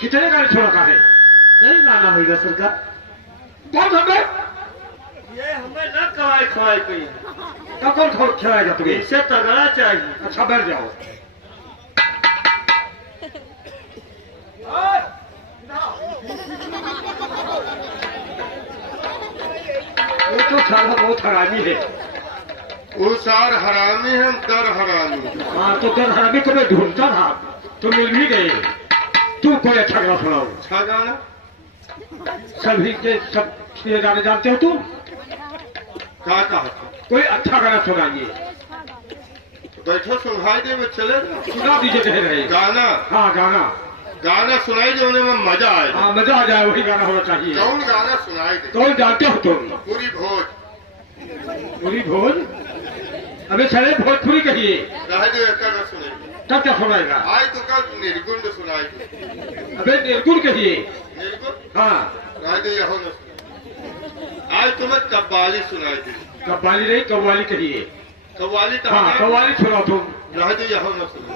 कितने गाड़ी छोड़ा है? नहीं माना होगा सरकार। कौन हमें ये हमें न खवाए खवाए कहीं तो कौन खिलाएगा तुम्हें? इससे तगड़ा चाहिए। अच्छा बैठ जाओ। वो तो साला बहुत हरामी है। वो सार हरामी है, दर हरामी। हाँ तो दर हरामी तुम्हें ढूंढता था तो मिल भी गए। तू कोई अच्छा गाना सुनाओ। अच्छा गाना सभी के सब गाने जानते हो तुम? क्या कहा? कोई अच्छा गाना सुनाइए। बैठो सुनाई दे, चले सुना दीजिए कह रहे। गाना? हाँ गाना। गाना सुनाई दे, उन्हें में मजा आए। हाँ मजा आ जाए, वही गाना होना चाहिए। कौन गाना सुनाई दे? कौन जानते हो तुम? पूरी भोज। पूरी भोज? अबे चले भोजपुरी कहिए। रह दे का सुनाई। तब क्या सुनाएगा? आज तो कल निर्गुण सुनाई दे। अबे निर्गुण कहिए। निर्गुण? हाँ रह दे यहो न। आज तुम्हें कव्वाली सुनाई दे। कव्वाली नहीं कव्वाली कहिए। कव्वाली तो हाँ कव्वाली सुनाओ तुम। रह दे यहो न सुना।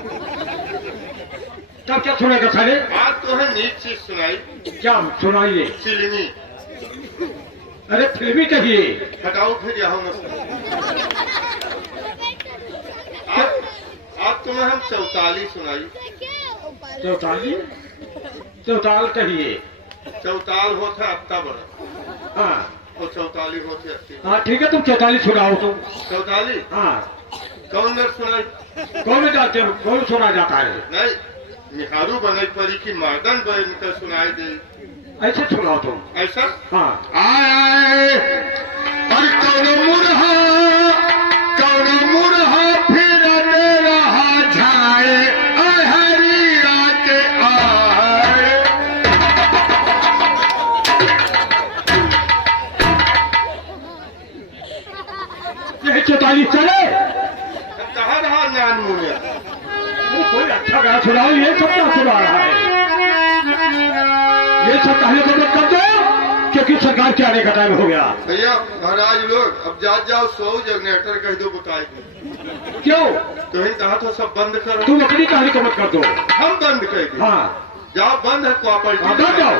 तब क्या सुनेगा साले? आज तो है नीच चीज सुनाई। क्या सुनाइए? फिल्मी। अरे फिल्मी कहिए। हटाओ फिर यहो न सुना। आज तुम्हें हम चौताली सुनाई। चौताली? चौताल कहिए। चौताल होता अत्ता बड़ा। हाँ और चौताली होती अत्ती। हाँ ठीक है, तुम चौताली सुनाओ तुम। चौताली? हाँ कौन नर सुनाई? कौन जानते हो? कौन सुना जाता है? नहीं निहारू बने परी की मर्दन बन कर सुनाई दे। ऐसे सुनाओ तुम। ऐसा हाँ। आए और कौन मुरहा फिर दे रहा झाए हरिया के आए। यही 44 चले। कहाँ रहा ज्ञान मुझे? कोई अच्छा गाना सुनाओ। ये सब क्या सुना रहा है? ये सब कहने को मत कर दो, क्योंकि सरकार के आने का टाइम हो गया। भैया महाराज लोग अब जाओ 100 जनरेटर कह दो बताए। क्यों? कहीं कहा तो सब बंद करो। तुम अपनी कहानी को मत कर दो। हम बंद कर दे। हाँ जाओ बंद है क्वालिटी। हाँ, बैठ जाओ।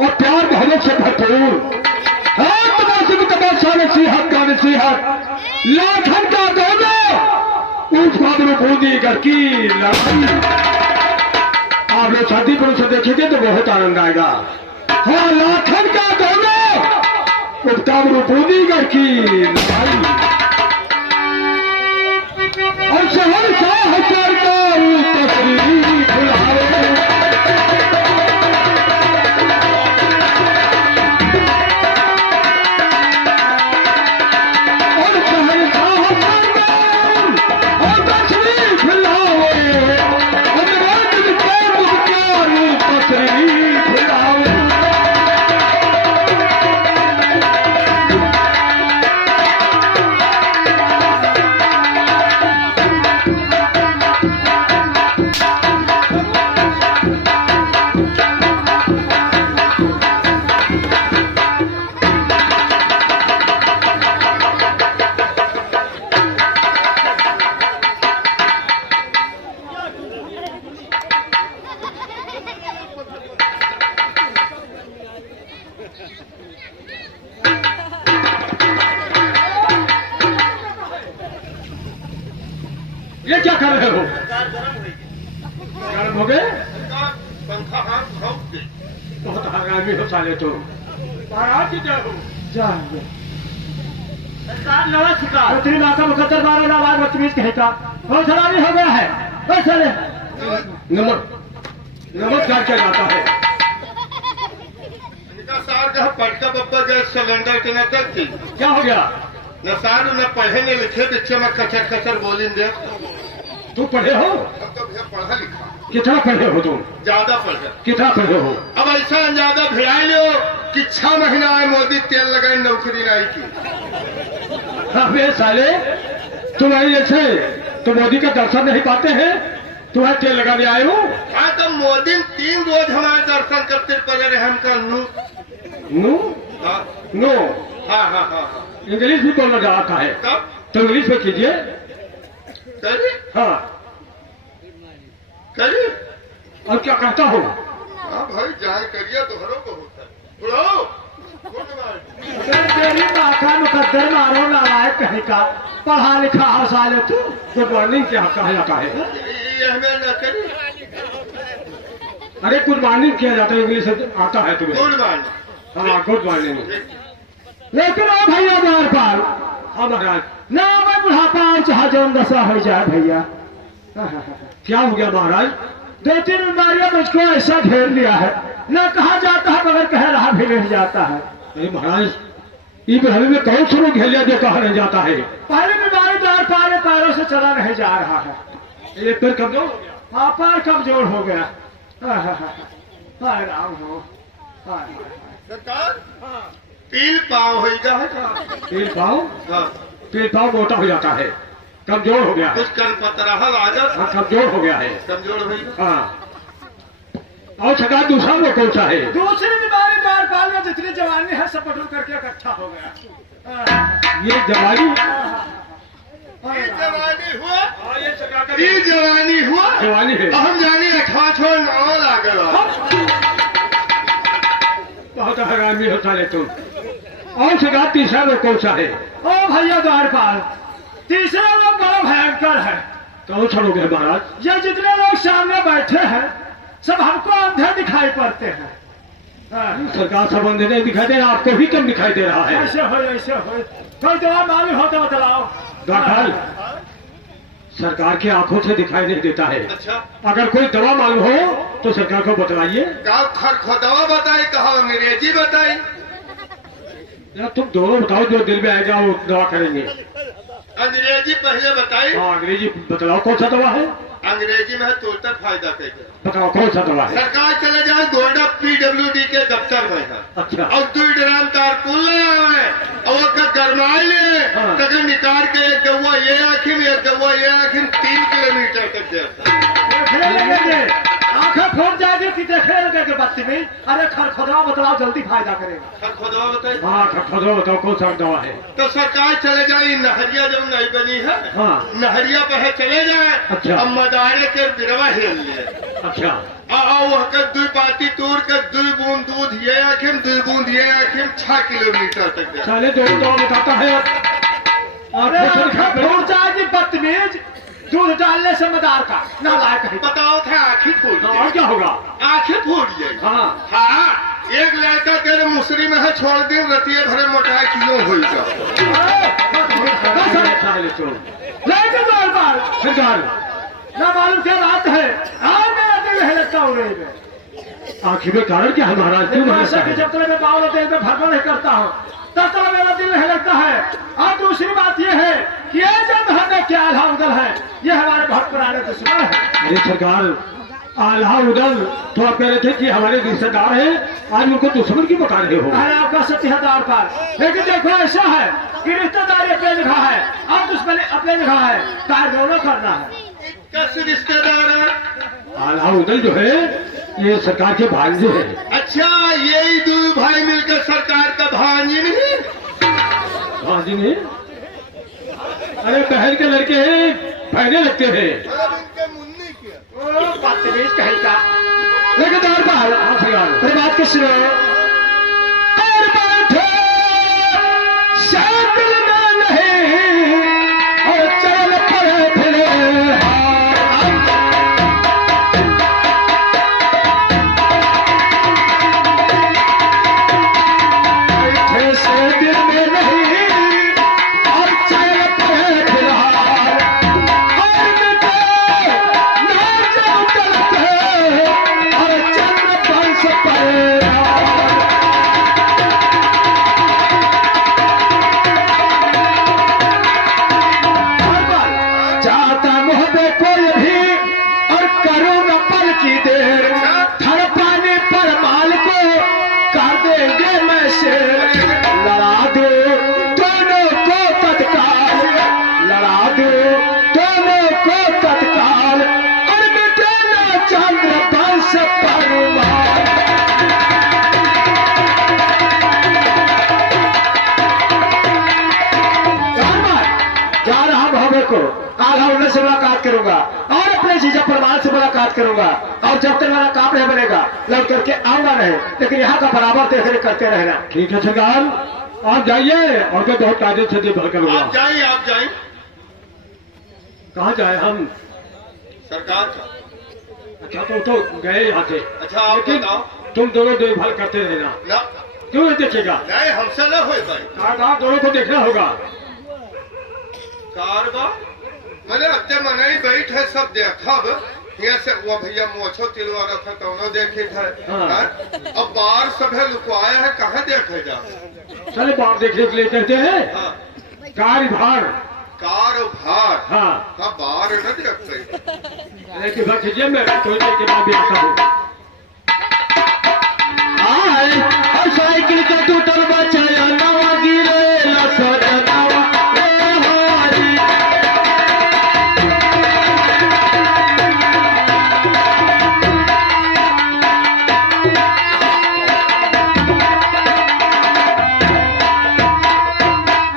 और प्यार मोहब्बत से भरपूर तमाशा नसीहत का नसीहत लाखन का दोनों उस बादलों बूंदी घर की लड़ाई। आप लोग शादी पर उसे देखेंगे तो बहुत आनंद आएगा। हाँ, लाखन का दोनों उस काबरू बूंदी घर की लड़ाई और शहर शाह सरकार तस्वीर बुलाए। ये क्या कर रहे हो? गर्म हो गए? पंखा हाथ घोंक दे। बहुत हरामी हो साले तुम। महाराज जी जाओ जाइए। सरकार नमस्कार। तेरी माँ का मुकद्दर 12 आवाज बदतमीज कहता बहुत हरामी हो गया है। नमस्कार क्या जाता है? सरकार का पटका बब्बा गैस सिलेंडर के न थी क्या हो गया? न सारू न पढ़े न लिखे बच्चे में कचर कचर बोलेंगे। तू पढ़े हो? हम तो भैया पढ़ा लिखा। कितना पढ़े हो तुम? ज्यादा पढ़े। कितना पढ़े हो? अब ऐसा अंदाजा भिड़ा लो कि 6 महीना है मोदी तेल लगाए नौकरी नहीं की। अबे साले तुम्हारी ऐसे तो मोदी का दर्शन नहीं पाते हैं, तुम्हें तेल लगाने आए हो? हाँ तो मोदी 3 रोज हमारे दर्शन करते पड़े रहे हमका नू नो हाँ नो हाँ हाँ हाँ इंग्लिश भी बोलना आता है तब तो इंग्लिश में कीजिए। करी हाँ करी और क्या कहता हूँ? हाँ भाई जान करिए तो हरों को होता है बुढ़ाओ तेरी माथा मुकद्दर मारो नालायक कहीं का, पढ़ा लिखा हो साले तू। गुड मॉर्निंग क्या कहा जाता है? ये हमें न करी अरे गुड मॉर्निंग किया जाता है, इंग्लिश आता है तुम्हें? Good morning. हाँ गुड मॉर्निंग। लेकिन ओ भैया बार बार हाँ महाराज ना मैं बुढ़ापा चाह जौन दशा हो जाए भैया। क्या हो गया महाराज? 2-3 बीमारियां मुझको ऐसा घेर लिया है, न कहा जाता है मगर कह रहा भी नहीं जाता है। अरे महाराज ये बीमारी में कौन सा रोग घेर लिया जो कहा नहीं जाता है? पहली बीमारी दार पारे पैरों से चला नहीं जा रहा है। ये पैर कमजोर हो गया? हाँ पैर कमजोर हो गया। हाय राम हो। सरकार पील पाव होगा है का पील पाव? हाँ पील पाव मोटा हो जाता है, कमजोर हो गया है। कुछ कल पतराहा आजा हाँ कमजोर हो गया है। कमजोर होगा। हाँ और छठा दूसरा वो कौन सा है? दूसरी बीमारी बार बार में जितनी जवानी है सब पटूर करके इकट्ठा हो गया। ये जवानी ये जवानी हुआ ये छठा का ये जवानी हुआ जवानी है। हम जानी 8 छोड़ 9 लागे बहुत हरामी होता है तुम। और छठा तीसरा वो कौन सा है? ओ भैया द्वारपाल, तीसरा लोग बड़ा भयंकर है। कौन सा लोग है महाराज? ये जितने लोग सामने बैठे हैं सब हमको अंधे दिखाई पड़ते हैं। सरकार संबंध नहीं दिखाई दे रहा, आपको भी कम दिखाई दे रहा है। ऐसे हो ऐसे हो, कोई दवा मालूम हो तो बतलाओ। द्वारपाल सरकार की आंखों से दिखाई नहीं देता है। अच्छा अगर कोई दवा मालूम हो तो सरकार को बतलाइए। का खरखोदवा बताई कहा अंग्रेजी बताई या तुम दोनों बताओ जो दिल में आएगा वो दवा करेंगे। अंग्रेजी पहले बताई। हाँ अंग्रेजी बतलाओ कौन सा दवा है? अंग्रेजी में है तोड़ता फायदा कहते हैं। बताओ कौन सा दवा है? सरकार चले जाए गोंडा PWD के दफ्तर में है अच्छा और 2 ड्राम तार पुल है और वो गरमाई ले हाँ। तक निकाल के एक गवा ये आखिम 3 किलोमीटर तक देखने लगेंगे, आंखें फूट जाएगी कि देखने लगेंगे बत्ती में। अरे खरखोदवा बतलाओ जल्दी फायदा करेगा। खरखोदवा बताई। हाँ खतरा बताओ कौन सा दवा है? तो सरकार चले जाए नहरिया जो नहीं बनी है हाँ नहरिया पे है चले जाए। अच्छा। अब मदारे के बिरवा हिल लिए अच्छा वह कर 2 बाती तोड़ कर 2 बूंद दूध ये आखिम 2 बूंद ये आखिम 6 किलोमीटर तक जाए। साले दो दवा बताता है। अरे आंखें फूट जाएगी बदतमीज, दूध डालने से मदार का ना लायक है। बताओ था आँखें फूट और क्या होगा? आँखें फूट जाएगी। हाँ हाँ एक लड़का तेरे मुसरी में है छोड़ दिन रतिये भरे मोटा किलो होगा। साले तुम लेकिन द्वारपाल सरकार ना मालूम क्या बात है, आज मेरा दिल है लगता हूँ में। आखिर में कारण क्या है महाराज? क्यों नहीं ऐसा कि लगता है? जब तक मैं बावल होते हैं तो भगवान नहीं करता हूँ तब तक मेरा दिल नहीं लगता है। और दूसरी बात यह है कि ये जब हमें क्या आल्हा उदल है ये हमारे बहुत पुराने दुश्मन है। अरे सरकार आल्हा उदल तो आप कह रहे थे कि हमारे रिश्तेदार हैं, आज उनको दुश्मन की बता रहे हो। अरे आपका सत्यहदार पर, लेकिन देखो ऐसा है कि रिश्तेदारी अपने जगह है और दुश्मनी अपने जगह है, कार्य दोनों करना है। कैसे रिश्तेदार है? आल्हा उदल जो है ये सरकार के भांजे हैं। अच्छा यही 2 भाई मिलकर सरकार का भांजी नहीं। भांजे नहीं? अरे बहन के लड़के हैं, बहने लगते हैं। इनके मुन्नी किया। ओ बदतमीज कहीं का। लेकिन द्वारपाल अरे बात की सुनो। और बैठे साइकिल में नहीं और चल पड़े फिरे बैठे साइकिल में नहीं और चल पड़े फिलहाल और मिटे ना जाओ चलते और चंद्र बंश पर से मुलाकात करूंगा और अपने जीजा परिवार से मुलाकात करूंगा और जब तक मेरा काम नहीं बनेगा लौट करके आऊंगा नहीं, लेकिन यहाँ का बराबर देख रेख करते रहना। ठीक है सरकार, आप जाइए और मैं बहुत ताजे से देखभाल करूंगा। आप जाइए। कहाँ जाए हम? सरकार का। अच्छा तो गए यहाँ से। अच्छा आप लेकिन बताओ। तुम दोनों देखभाल करते रहना। ना क्यों नहीं देखेगा? नहीं हमसे ना हो भाई। कार दोनों को देखना होगा। कारवा मैंने अत्ते मने ही बैठ है सब देखब यहाँ से वो भैया मोछो तिलवा रखा तो उन्होंने देखे थे। हाँ। अब बाहर सभे लुकवाए है कहाँ देखे जा। चले बाप देखने के लिए कहते हैं। हाँ। कार भार हाँ बाहर न देखते। लेकिन भतीजे में कोई के बाद भी आता हूँ। और साइकिल का टूटल बचाया नवा गिरे ला सजनावा ए हाजी।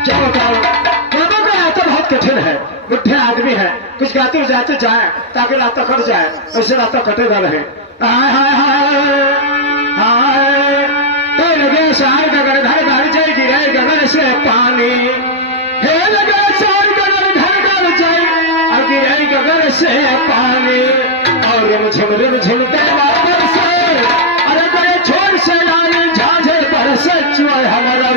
चलो बताओ बाबा का रास्ता बहुत कठिन है, बुढ़े आदमी है, कुछ गाते हुए जाते जाए ताकि रास्ता कट जाए, वैसे रास्ता कटेगा रहे। हाय हाय हाय तो लगे सार गगन घर घर जय गिरे गगन से पानी, हे लगे सार गगन घर घर जय गिरे गगन से पानी, और रिम झिम देवा पर से अरे बड़े छोड़ से आई झाझे पर से चुए हमारा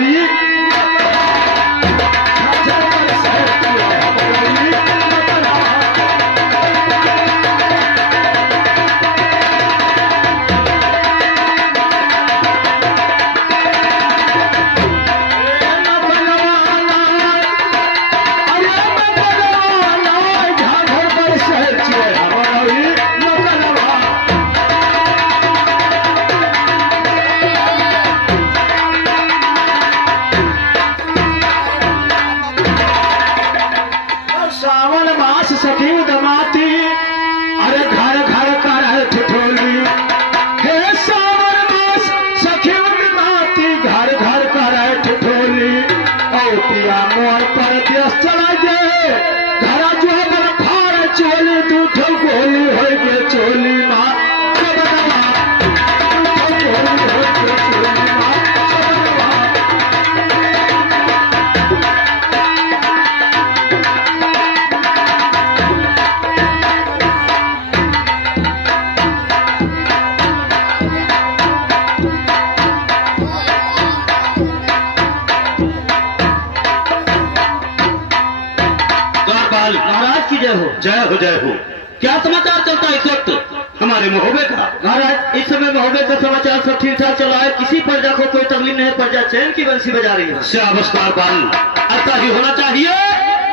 जय हो। क्या समाचार चलता है इस वक्त हमारे महोबे का? महाराज इस समय महोबे का समाचार सब ठीक ठाक चला है, किसी प्रजा को कोई तकलीफ नहीं, प्रजा चैन की बंसी बजा रही है। शाबाश ऐसा ही होना चाहिए,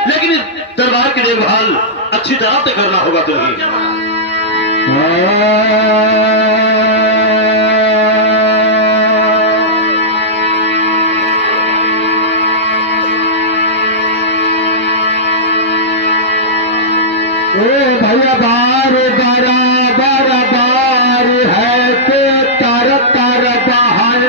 लेकिन दरबार की देखभाल अच्छी तरह से करना होगा तुम्हें। भैया बार बराबर बार है ते तर तर बहार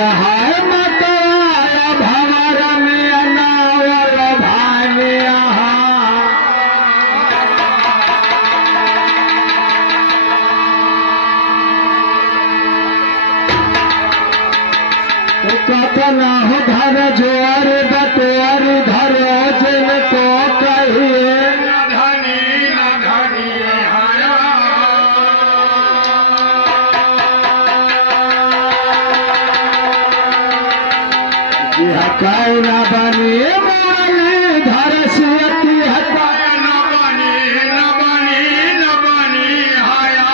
है मतवाया भवर में नावर भाने कतना हो धर जोर बटोर धरो जिनको कहिए कई न बनी मानी धर सियती हटा न बनी हाया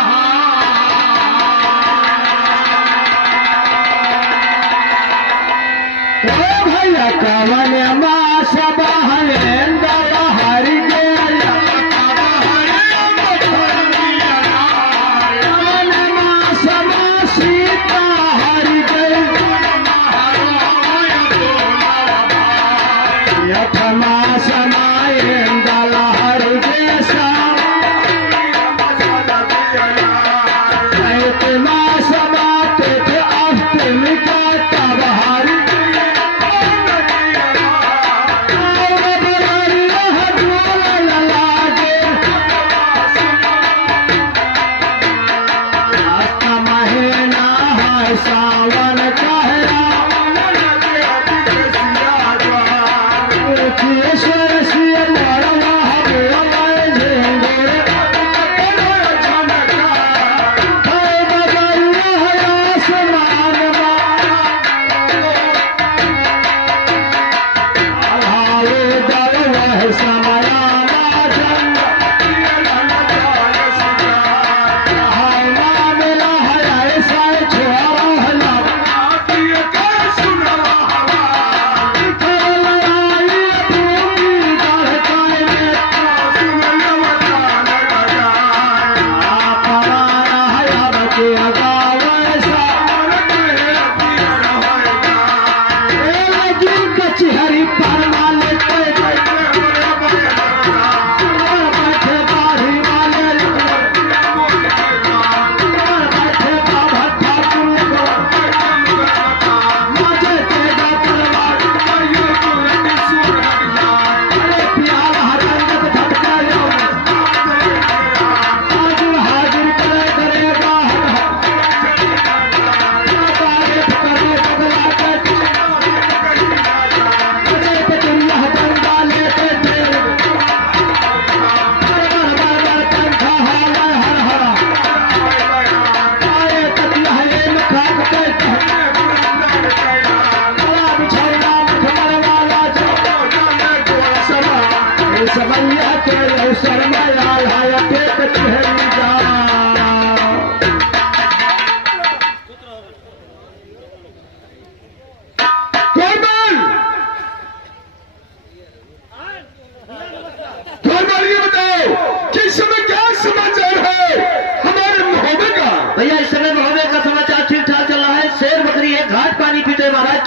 भैया कवन मास बहन हरि गया कवन मास सीता हरि गई यथमा समायन दल हरि जैसा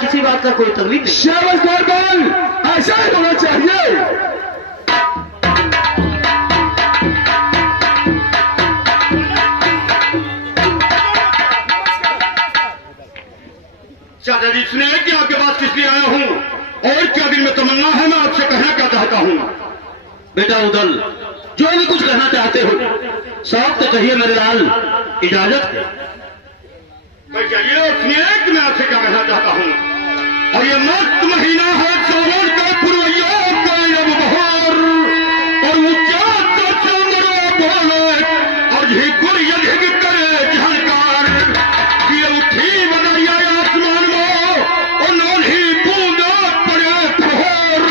किसी बात का कोई तकलीफ नहीं। शाबाश गौरबल, ऐसा ही होना चाहिए। चाचा जी सुनिए कि आपके पास किस लिए आया हूं और क्या दिल में तमन्ना है, मैं आपसे कहना क्या चाहता हूं। बेटा उदल, जो भी कुछ कहना चाहते हो शौक तो कहिए मेरे लाल, इजाजत है। भाई जाइए और सुनिए कि मैं आपसे क्या कहना चाहता हूं। और ये मस्त महीना है सावन का पुरवैया का अब बहार, और ऊंचा तो चंद्र बोले और झिकुर यधिक करे झनकार, ये उठी बनाया आसमान में और नन्ही बूंदा पड़े फुहार,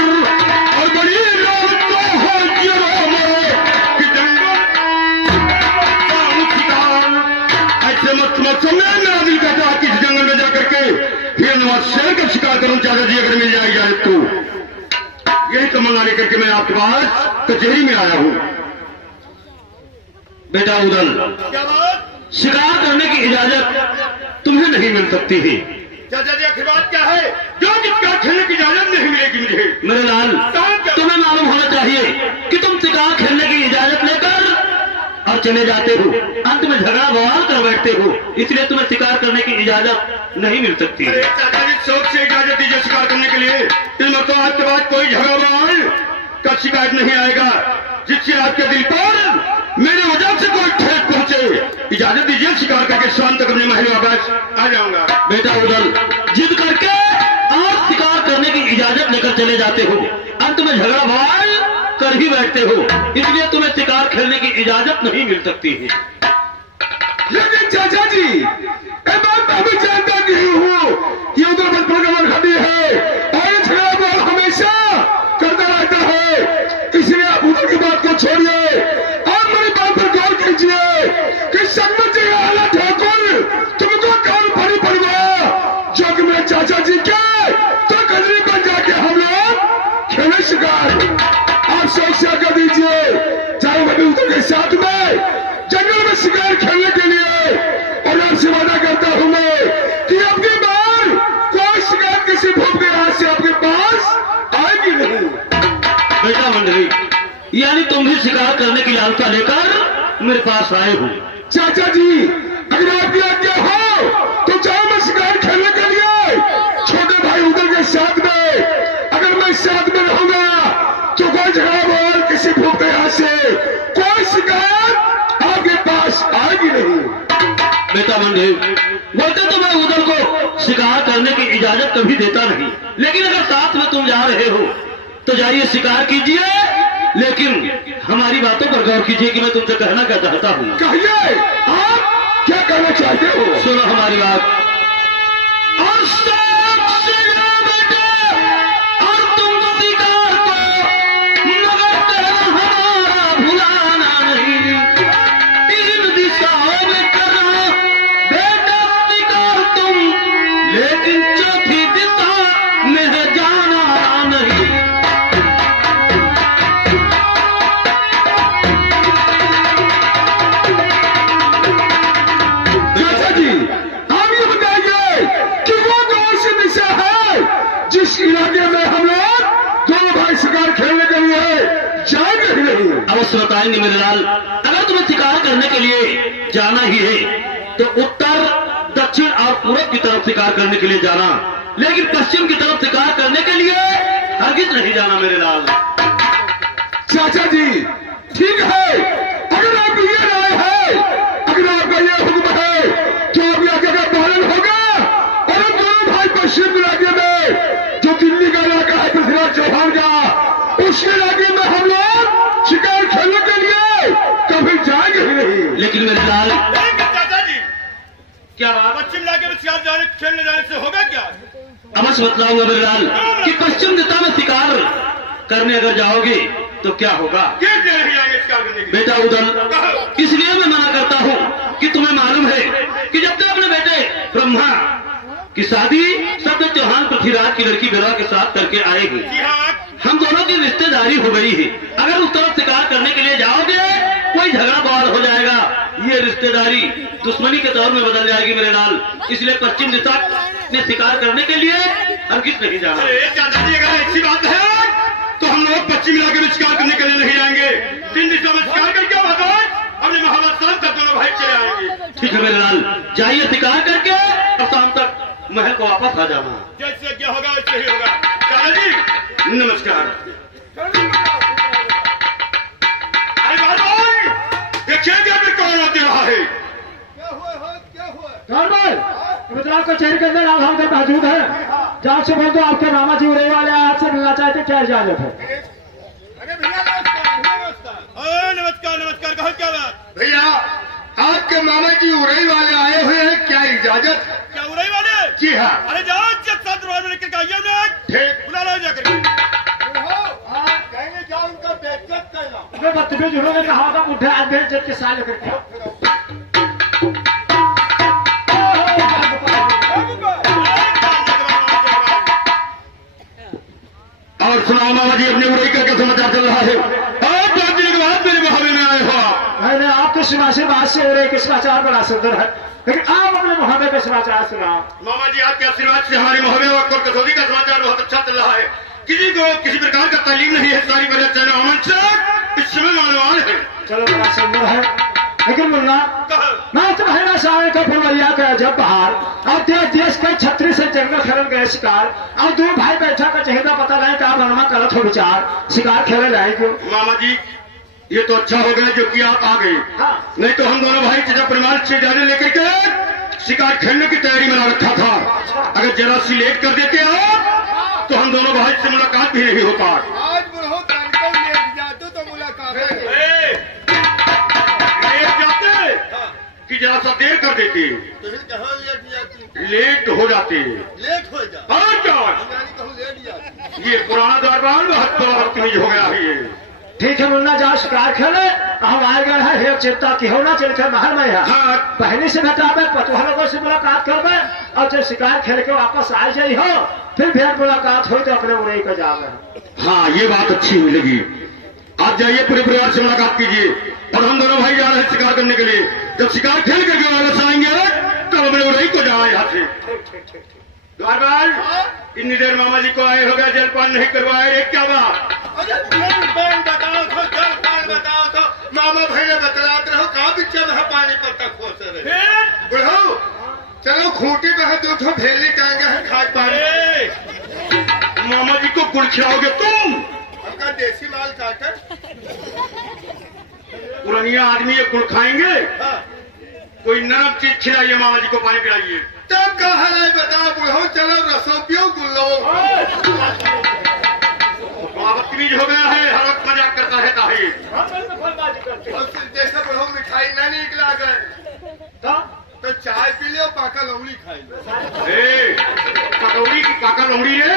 और बड़ी रात है जरो में कि जंगल ऐसे मत समय मेरा दिल कहता कि जंगल में जाकर के हिरण शेर का शिकार करूं चाचा जी, अगर मिल जाए इजाजत तो। यही तमन्ना लेकर के मैं आपके पास कचहरी में आया हूं। बेटा उदल, क्या बात? शिकार करने की इजाजत तुम्हें नहीं मिल सकती है। चाचा जी आखिर बात क्या है? जो शिकार खेलने की इजाजत नहीं मिलेगी मुझे। मेरे लाल, तुम्हें मालूम होना चाहिए कि तुम शिकार खेलने की इजाजत लेकर और चले जाते हो, अंत में झगड़ा बवाल कर बैठते हो, इसलिए तुम्हें शिकार करने की इजाजत नहीं मिल सकती। अरे चाचा जी शौक से इजाजत दीजिए शिकार करने के लिए, इसमें तो आज के बाद कोई झगड़ा बवाल का शिकायत नहीं आएगा, जिससे आपके दिल पर मेरे वजह से कोई ठेस पहुंचे। इजाजत दीजिए शिकार करके शाम तक अपने महल वापस आ जाऊंगा। बेटा उदल, जिद करके आप शिकार करने की इजाजत लेकर चले जाते हो, अंत में झगड़ा बवाल कर ही बैठते हो, इसलिए तुम्हें शिकार खेलने की इजाजत नहीं मिल सकती है। लेकिन चाचा जी एक बात मैं भी जानता नहीं हूँ, ये उधर बचपन का मरखंडी है और झगड़ा बवाल हमेशा करता रहता है, इसलिए आप उधर की बात को छोड़िए और मेरी बात पर गौर कीजिए कि संगत जी आला ठाकुर तुमको कौन भरी पड़ गया जो कि मेरे चाचा जी के तो कदरी बन जाके हम लोग खेले शिकार। आप सोचा कर दीजिए, चाहे मैं भी उधर के साथ में जंगल में शिकार खेलने के लिए, और आपसे वादा करता हूं मैं कि अब की बार कोई शिकार किसी भूख के हाथ से आपके पास आएगी नहीं। बेटा मंडली, यानी तुम भी शिकार करने की लालसा लेकर मेरे पास आए हो। चाचा जी अगर आपकी आज्ञा हो तो जाओ मैं शिकार खेलने के लिए छोटे भाई उधर के साथ में, अगर मैं साथ में रहूंगा तो कोई झगड़ा बवाल किसी भूख के हाथ से कोई शिकायत आपके पास आएगी नहीं। बेटा मंडली, बोलते तो मैं उधर को शिकार करने की इजाजत कभी देता नहीं, लेकिन अगर साथ में तुम जा रहे हो तो जाइए शिकार कीजिए, लेकिन हमारी बातों पर गौर कीजिए कि मैं तुमसे कहना क्या चाहता हूँ। कहिए, आप क्या कहना चाहते हो? सुनो हमारी बात। और साथ से लो बेटे, और तुम शिकार को मगर कहना हमारा भुलाना नहीं। तीन दिशाओं में करना बेटा शिकार तुम, लेकिन चौथी दिशा में है जाना नहीं। चाचा जी, आप ये बताइए कि वो कौन सी दिशा है जिस इलाके में हम लोग दोनों भाई शिकार खेलने के लिए जाएंगे ही नहीं? अवश्य बताएंगे मेरे लाल। अगर तुम्हें शिकार करने के लिए जाना ही है तो उत्तर, दक्षिण और पूरब की तरफ शिकार करने के लिए जाना, लेकिन पश्चिम की तरफ शिकार करने के लिए हरगिज नहीं जाना मेरे लाल। चाचा जी, ठीक है, अगर आप ये राय है, अगर आपका ये हुक्म है, तो आप आगे का पालन होगा। और हम दोनों भाई पश्चिम इलाके में, जो दिल्ली का इलाका है पृथ्वीराज चौहान का, उस इलाके में हम लोग शिकार खेलने के लिए कभी जाएंगे ही नहीं। लेकिन मेरे लाल, चाचा जी, क्या बात? पश्चिम इलाके में शिकार खेलने जाने से होगा क्या? अवश्य बतलाऊंगा मेरे लाल कि पश्चिम दिशा में शिकार करने अगर जाओगे तो क्या होगा। किस लिए नहीं आएंगे शिकार करने के लिए? बेटा उदल, इसलिए मैं मना करता हूँ कि तुम्हें मालूम है कि जब तक अपने बेटे ब्रह्मा की शादी सत्य चौहान पृथ्वीराज की लड़की बेरा के साथ करके आएगी, जी हाँ, हम दोनों की रिश्तेदारी हो गई है। अगर उस तरफ शिकार करने के लिए जाओगे कोई झगड़ा बवाल हो जाएगा, ये रिश्तेदारी दुश्मनी के दौर में बदल जाएगी मेरे लाल। इसलिए पश्चिम दिशा में शिकार करने के लिए हरगिज नहीं जाना। अरे चाचा जी, अगर ऐसी बात है तो हम लोग पश्चिम इलाके में शिकार करने के लिए नहीं जाएंगे। 3 दिशा में शिकार करके अपने महाभारत शाम तक दोनों भाई चले आएंगे। ठीक है मेरे लाल, जाइए शिकार करके और शाम तक महल को वापस आ जाना। जैसे क्या होगा वैसे ही होगा। चाचा जी नमस्कार। अरे भाई, देखिएगा फिर कौन होते रहा है। गुजरात कचहरी के अंदर आप हमसे मौजूद है। जांच से बोल दो आपके मामा जी उड़े वाले आपसे मिलना चाहते, क्या इजाजत है? नमस्कार नमस्कार, कहो क्या बात? भैया, आपके मामा जी उरई वाले आए हुए हैं, क्या इजाजत? क्या उड़ाई वाले? जी हाँ। अरे जाओ चेक साथ दरबार में लेकर के आइए उन्हें। ठीक। बुला लो जाकर के। मैं बदतमीज उन्होंने कहा होगा बुढ़े आधे जब के साल लेकर और सुनाओ मामा जी, अपने उड़ई का क्या समाचार चल रहा है? और 5 दिन के बाद मेरे मुहावे में आए हो आप। मैंने आपके समाचार से उड़े के समाचार बड़ा सुंदर है, लेकिन आप अपने मुहावे के समाचार सुनाओ। मामा जी, आपके आशीर्वाद से हमारे मोहब्बे और कसौटी का समाचार बहुत अच्छा चल रहा है। किसी को किसी प्रकार का तालीम नहीं है। सारी वजह से अमन से इस समय मालूमान है। चलो बड़ा सुंदर है, लेकिन मुन्ना मैं तुम्हारा सारे का फुलवैया का जब बाहर और देश के छतरी से जंगल खेलन गए शिकार, और 2 भाई बैठा का चेहरा पता नहीं क्या बनवा करत हो विचार शिकार खेले जाए क्यों? मामा जी, ये तो अच्छा हो गया जो कि आप आ गए। हाँ। नहीं तो हम दोनों भाई चिता परिवार से जाने लेकर के शिकार खेलने की तैयारी बना रखा था। अगर जरा सी लेट कर देते आप तो हम दोनों भाई से मुलाकात भी नहीं होता। आज बुढ़ो जानकर लेट जाते तो मुलाकात है। लेट जाते कि जरा सा देर कर देते, तो फिर कहाँ लेट जाती? लेट हो जाते। लेट हो जा। और क्या, यानी कहूँ लेट जाती। ये पुराना दरबार बहुत बड़ा बदतमीज हो गया है ये। ठीक है मुन्ना, जाओ शिकार खेले, हम आए गए हैं, हे चिंता की होना चलते महल में है। हाँ। पहले से बतावे पतुहा लोगों से मुलाकात करवे, और जब शिकार खेल के वापस आ जाई हो फिर फिर मुलाकात हुई तो अपने उड़े को जावे। हाँ, ये बात अच्छी हुई लगी। आप जाइए, पूरे परिवार से मुलाकात कीजिए, और हम दोनों भाई जा रहे हैं शिकार करने के लिए। जब शिकार खेल करके वापस आएंगे तब अपने उड़ई को जाना यहाँ से। द्वारपाल, इतनी देर मामा जी को आए हो गए, जलपान नहीं करवाए, ये क्या बात? अरे जलपान बताओ तो, जलपान बताओ तो। मामा भाई ने बतलाते रहो, कहाँ बिच्चा में पानी पर तक खोस रहे। बुढ़ो, चलो खूंटी में है 2 भेली टांगे हैं, खाद पानी। मामा जी को गुड़ खिलाओगे तुम? हमका देसी माल काटर। पुरानिया आदमी ये गुड़ खाएंगे? हाँ। कोई नरम चीज खिलाइए, मामा जी को पानी पिलाइए। तब का है बताओ बुढ़ो, चलो रसों पियो गुल्लो। बाबा बदतमीज हो गया है, हर वक्त मजाक करता रहता है। जैसे बढ़ो मिठाई ना निकला गए तो चाय पी लो, पाका लौड़ी खाई लो। पकौड़ी की काका लौड़ी रे।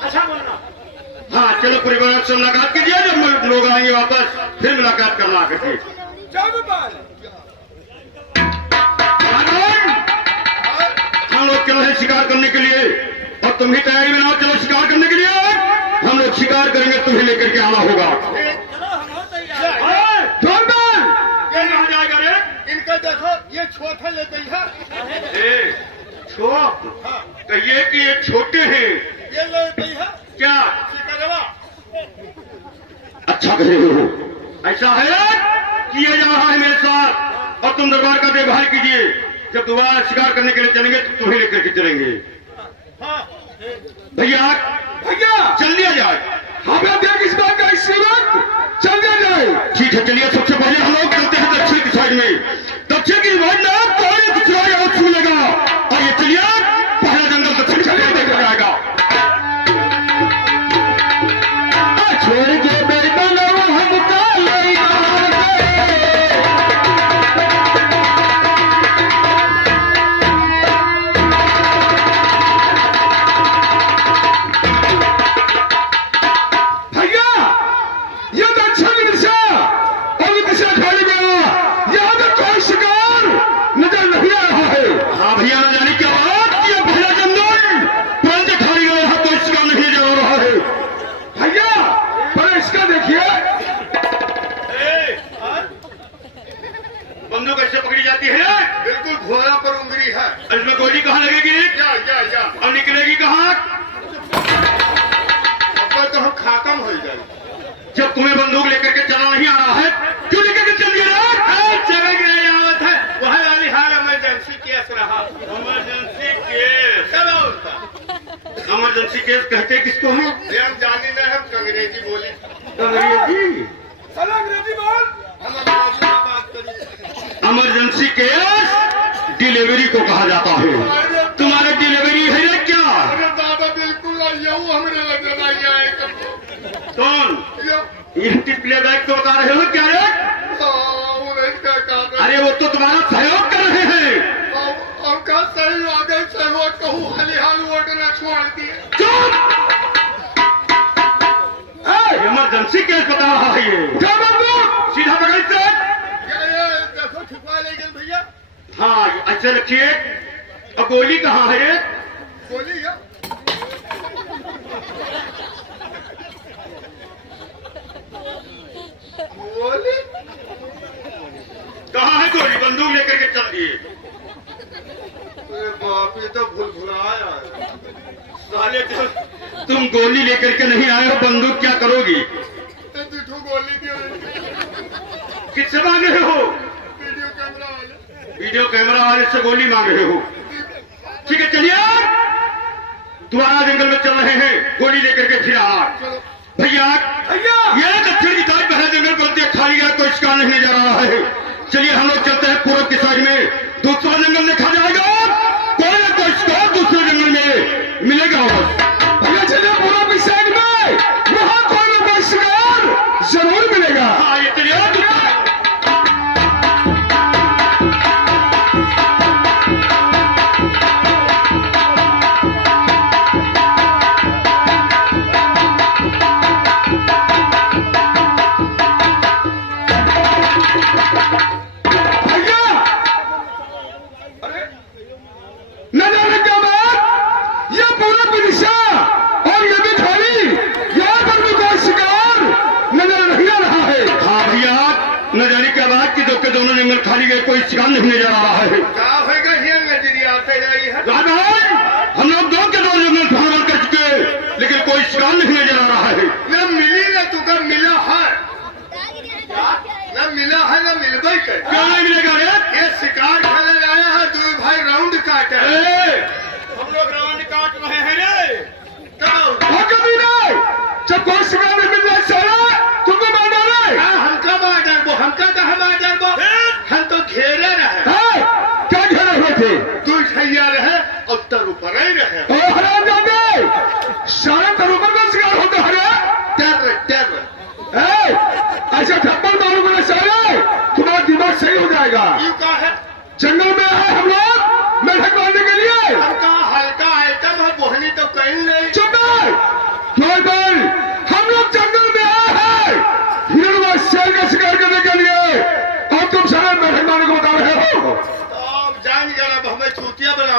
अच्छा बोलना। हाँ चलो परिवार से मुलाकात कीजिए, जब लोग आएंगे वापस फिर मुलाकात करना आकर। हम लोग चल रहे शिकार करने के लिए और तुम भी तैयारी बनाओ, चलो शिकार करने के लिए। हम लोग शिकार करेंगे, तुम्हें लेकर के आना होगा। कहाँ जाएगा रे? इनका देखो ये छोटा ले गई है, छोट कहिए कि ये छोटे हैं ये ले गई है क्या? शिकारवा। अच्छा कह रहे हो, ऐसा है किया जा रहा है मेरे साथ, और तुम दरबार का देखभाल कीजिए। जब दोबारा शिकार करने के लिए चलेंगे तो तुम्हें लेकर के चलेंगे। भैया भैया चल दिया जाए। हमें देख इस बात का इसी वक्त चल दिया जाए। ठीक है चलिए, सबसे पहले हम लोग चलते हैं दक्षिण की साइड में। दक्षिण की साइड में कोई दूसरा और छूलेगा, और ये चलिए पहला जंगल दक्षिण की साइड देखा जाएगा। छोड़ के बेटा लो हमका लइका भैया, ये दक्षिण दिशा और दिशा खाली गया, यहाँ पर कोई शिकार नजर नहीं आ रहा है। हाँ भैया, न जाने क्या बात, ये पहला जंगल तुरंत खाली गया है, कोई शिकार नहीं जा रहा है। भैया पर इसका देखिए, बंदूक ऐसे पकड़ी जाती है, बिल्कुल घोड़ा पर उंगली है। इसमें गोली कहाँ लगेगी या और निकलेगी कहाँ? अब तो हम खत्म हो जाए। जब तुम्हें बंदूक लेकर के चलना नहीं आ रहा है, क्यों लेकर के चल दिया? चले गए आवत है, वहाँ वाली हाल इमरजेंसी केस रहा। Emergency case. चलो उसका इमरजेंसी केस कहते किसको है? ये हम जानी नहीं, हम अंग्रेजी बोली। अंग्रेजी। चलो अंग्रेजी बोल, हम अंग्रेजी में बात करें। इमरजेंसी केस डिलीवरी को कहा जाता है। तुम्हारे डिलीवरी है या क्या? अरे दादा बिल्कुल आइयो, हमरे नजर आई आए कौन? ये डिस्प्ले बैग तो बता रहे हो क्या रे? अरे वो तो तुम्हारा सहयोग कर रहे हैं। उनका सही आगे सहयोग कहूँ, हाल वोट न छोड़ दिए। चुप! इमरजेंसी केस बता रहा है ये। सीधा पकड़ से। ये देखो ठिकवा ले गए भैया। हाँ ऐसे रखिए। अब गोली कहाँ है? गोली है, गोली कहाँ है गोली? बंदूक लेकर के चल दिए। अरे बाप, ये तो भुलभुलाया है। साले तुम गोली लेकर के नहीं आए हो, बंदूक क्या करोगी? तो दूठो गोली दियो, किससे मांग रहे हो? वीडियो कैमरा वाले। वीडियो कैमरा वाले से गोली मांग रहे हो? ठीक है चलिए, दोबारा जंगल में चल रहे हैं, गोली लेकर के फिर आ। भैया ये दक्षिण की साइड पहला जंगल को खाली गया, कोई शिकार नहीं जा रहा है। चलिए हम लोग चलते हैं पूर्व की साइड में, दूसरा जंगल देखा जाएगा, कोई ना कोई शिकार दूसरे जंगल में मिलेगा। भैया चलिए पूर्व की साइड में, वहाँ कोई ना कोई शिकार जरूर मिलेगा। हाँ ये चलिए। दोनों जंगल खाली गए, कोई शिकार नहीं नजर आ रहा है। क्या होगा ये नजरिया आते रही है। हम लोग दो के दो जंगल भ्रमण कर चुके, लेकिन कोई शिकार नहीं नजर आ रहा है। न मिली न तुका मिला है, न मिला है न मिलबे कर। क्यों नहीं मिलेगा रे? ये शिकार खेले आया है, दो भाई राउंड काटे। हम लोग राउंड काट रहे हैं रे। कभी नहीं, जब कोई शिकार नहीं मिल जाए सारा तुमको मार डाले। हमका मार डाल, हमका कहा मार डाल, हम तो घेरे रहे। क्या घेरे हुए थे? तू छैया रहे और तर ऊपर ही रहे। हरामजादे, सारे तर ऊपर का शिकार होता है।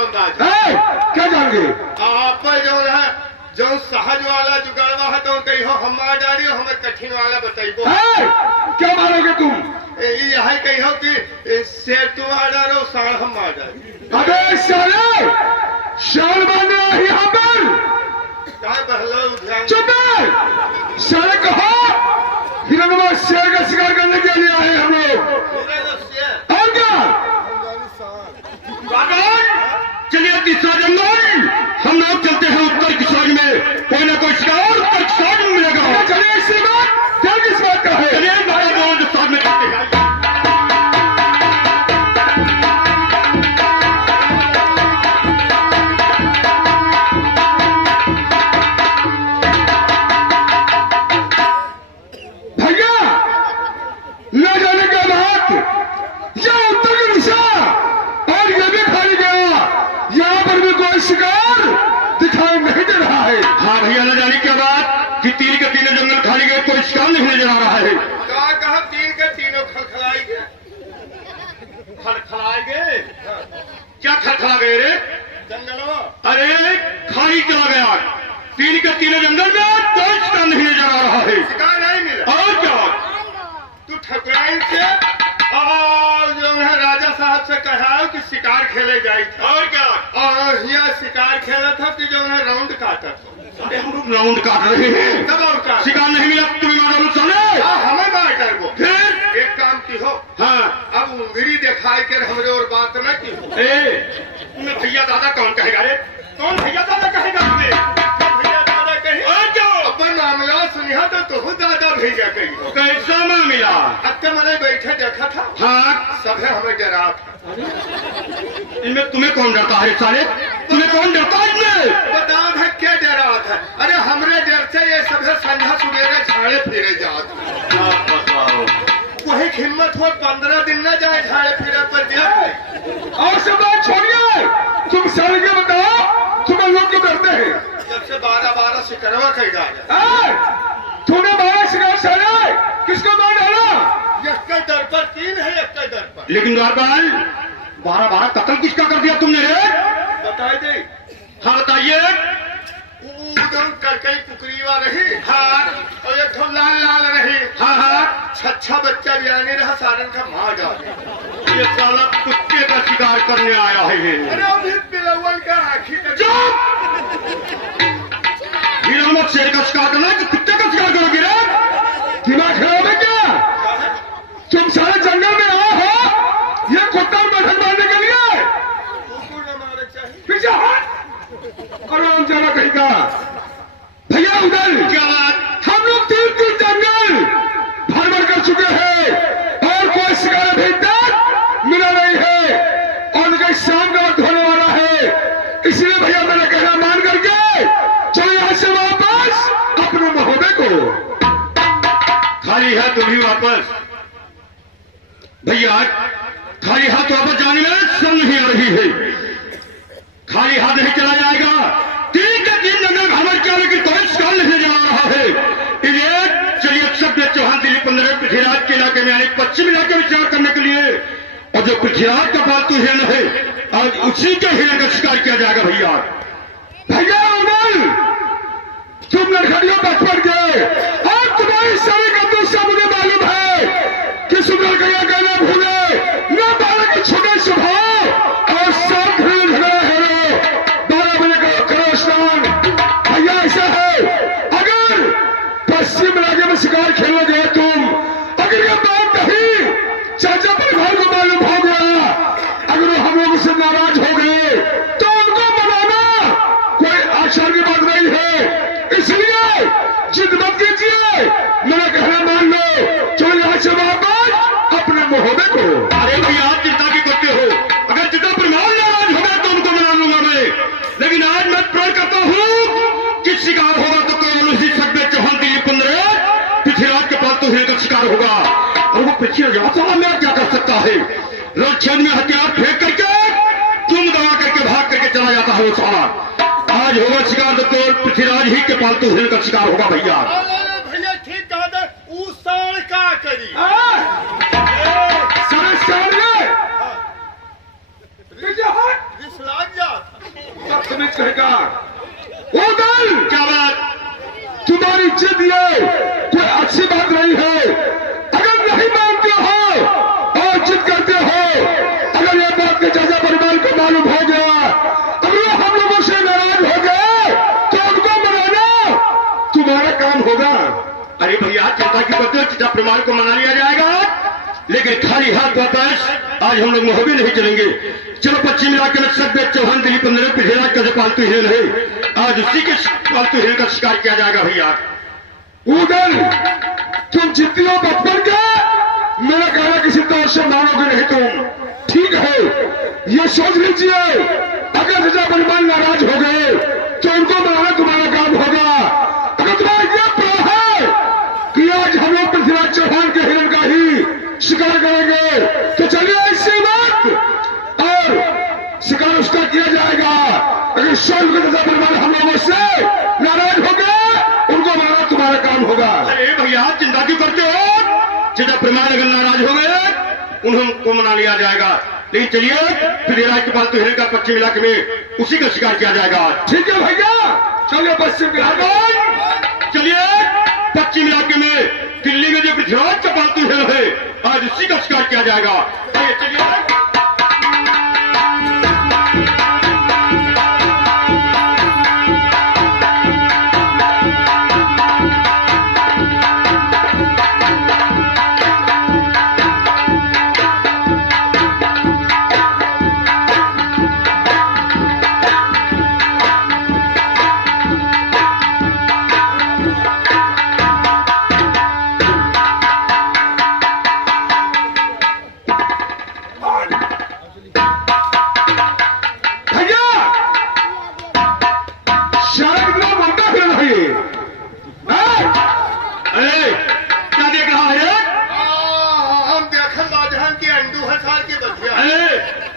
कौन बात क्या जान गए? आप जो है जो सहज वाला जुगाड़वा है तो कही हो हम मार डाली हो, हमें कठिन वाला बताइबो। क्या मारोगे तुम? यही कही हो कि शेर तुम मार डालो, साढ़ हम मार डाली। अबे साले, शाल बांधे हैं यहाँ पर। काय बहलो ध्यान। चुप है। साले कहो हिरणवा शेर का शिकार करने के लिए आए हम लोग। और क्या? चलिए तीसरा जंगल हम लोग चलते हैं उत्तर किसान में, कोई ना कोई शिकार उत्तर किसान में मिलेगा। चलिए इसी बात क्या किस बात का है? चलिए साथ में चलते हैं। भैया ले जाने के बाद यह उत्तर की दिशा और ये भी खाली गया, यहाँ पर भी कोई शिकार दिखाई नहीं दे रहा है। हाँ भैया, न जाने के बाद कि तीन के तीनों जंगल खाली गए, कोई शिकार नहीं नजर आ रहा है। कहा तीन के तीनों खलखलाएंगे। खलखलाएंगे क्या खलखला गए रे? जंगलवा। अरे खाली चला गया, तीन के तीनों जंगल में कोई शिकार नहीं नजर आ रहा है। शिकार नहीं मिला। और क्या? तू ठकुराइन से और जो है राजा साहब से कहा कि शिकार खेले जाए था। और क्या? और यहाँ शिकार खेला था कि जो है राउंड काटा था। अरे हम लोग राउंड काट रहे हैं, तब और का शिकार नहीं मिला, तुम्हें मारो साले। हमें मार कर वो। फिर एक काम की हो, हाँ, अब उंगली दिखाई कर हमरे और बात न की हो। तुम्हें भैया दादा कौन कहेगा रे? कौन भैया दादा कहेगा तुम्हें? भैया दादा कही और क्या? अपन मामला सुनिया तो तू दादा भेजा कही हो। कैसा मामला? अब मैंने बैठे देखा था, हाँ, सभे हमें डरा था। इनमें तुम्हें कौन डरता है साले? तुम्हें कौन डरता है इनमें? बताओ था क्या डरा था? अरे हमरे डर से ये सभे संध्या सुबेरे झाड़े फिरे जाते। वही हिम्मत हो 15 दिन न जाए झाड़े फिरे पर जाए। और सब बात छोड़िए, तुम साले के बताओ तुम्हें लोग क्यों डरते हैं? जब से 12 शिकरवा कही जा तूने 12 शिकार साले किसको मार डाला? एक के दर पर 3 है, एक के दर पर। लेकिन द्वारपाल 12 कत्ल किसका कर दिया तुमने रे? बताई दे। हाँ बताइए। एकदम कड़कई कुकरीवा रही। हाँ, और एक तो लाल लाल रही। हाँ, हाँ, छच्छा बच्चा भी आने रहा, सारन का मार डाले। ये साला कुत्ते का शिकार करने आया है। अरे अभी पिलवन का आखी तक। हिरण शेर का शिकार करना है कि कुत्ते का शिकार करोगे रे? दिमाग खराब है क्या? तुम सारे जंगल में आए हो ये कुत्ता मटन मारने के लिए? कुकुर न मारे चाहिए। पीछे हट और हम जाना कहीं का। भैया उधर क्या बात? हम लोग 3 जंगल भर भर कर चुके हैं और कोई शिकार अभी तक मिला नहीं है और उनका शाम का वक्त होने वाला है, इसलिए भैया मेरा कहना मान करके चलो यहाँ से वापस अपने महोदय को। खाली है तुम ही वापस। भैया खाली हाथ वापस जाने में शर्म नहीं आ रही है। खाली हाथ नहीं चला जाएगा। 3 के 3 जंगल भ्रमण किया लेकिन कोई शिकार नहीं जा रहा है। इसलिए चलिए शब्द चौहान दिल्ली 15 पृथ्वीराज के इलाके में यानी पश्चिम इलाके में विचार करने के लिए, और जो पृथ्वीराज का पालतू हिरण है आज उसी के हिरण का शिकार किया जाएगा। भैया भैया उधर तुम लड़खड़ियों बचपन के और तुम्हारी सारी गंदूसा मुझे मालूम है कि सुंदर कया कहना भूले न 12 के छोटे सुबह और सब भीड़ झगड़ा है 12 बजे का करो स्नान। भैया ऐसा है अगर पश्चिम इलाके में शिकार खेलने गए तुम, अगर ये बात नहीं चाचा परिवार को मालूम हो गया, अगर वो हम लोगों से नाराज हो गए तो उनको मनाना कोई आश्चर्य की बात नहीं है। इसलिए जिद मत कीजिए, मेरा कहना मान लो, चलो यहाँ से वापस अपने महोदय को। अरे भैया आप चिंता क्यों करते हो? अगर चिंता परिवार नाराज होगा तो उनको मना लूंगा मैं, लेकिन आज मैं प्रण करता हूँ कि शिकार होगा तो केवल उसी सभ्य चौहान दिल्ली 15 पृथ्वीराज के पालतू हिरण का शिकार होगा। और वो पृथ्वीराज में क्या कर सकता है? रणछेद में हथियार फेंक करके तुम दबा करके भाग करके चला जाता है वो साला। आज होगा शिकार तो केवल पृथ्वीराज ही के पालतू हिरण का शिकार होगा। भैया भैया ठीक कहा था, साढ़ का करी सारे सामने रिसलाग जा भैया चिंता की करते हो, चिता प्रमाण को मना लिया जाएगा, लेकिन खाली हाथ वापस आज हम लोग मोहबी नहीं चलेंगे। चलो पश्चिम इलाके में सभ्य चौहान दिलीप पृथ्वीराज का जो पालतू हिरन है, आज उसी के पालतू हिरन का शिकार किया जाएगा भैया। उधर तुम जितनी हो बचपन के, मेरा कहना किसी तरह से मानोगे नहीं तुम, ठीक है? ये सोच लीजिए, अगर सजा परिवार नाराज हो गए तो उनको मनाना तुम्हारा काम होगा। अगर तुम्हारा ये प्रण है कि आज हम लोग पृथ्वीराज चौहान के हिरन का ही शिकार करेंगे, तो चलिए इसी वक्त और शिकार उसका किया जाएगा। अगर शौर्य का सजा परिवार हम लोगों से नाराज हो गए, उनको मनाना तुम्हारा काम होगा। अरे भैया चिंता क्यों करते हो, चिता प्रमाण अगर नाराज हो गए उनको मना लिया जाएगा, लेकिन चलिए पृथ्वीराज के पालतू हिरन का पश्चिम इलाके में उसी का शिकार किया जाएगा। ठीक है भैया, चलिए पश्चिम इलाके, चलिए पश्चिम इलाके में दिल्ली में जो पृथ्वीराज का पालतू हिरन है, आज उसी का शिकार किया जाएगा। आइए चलिए।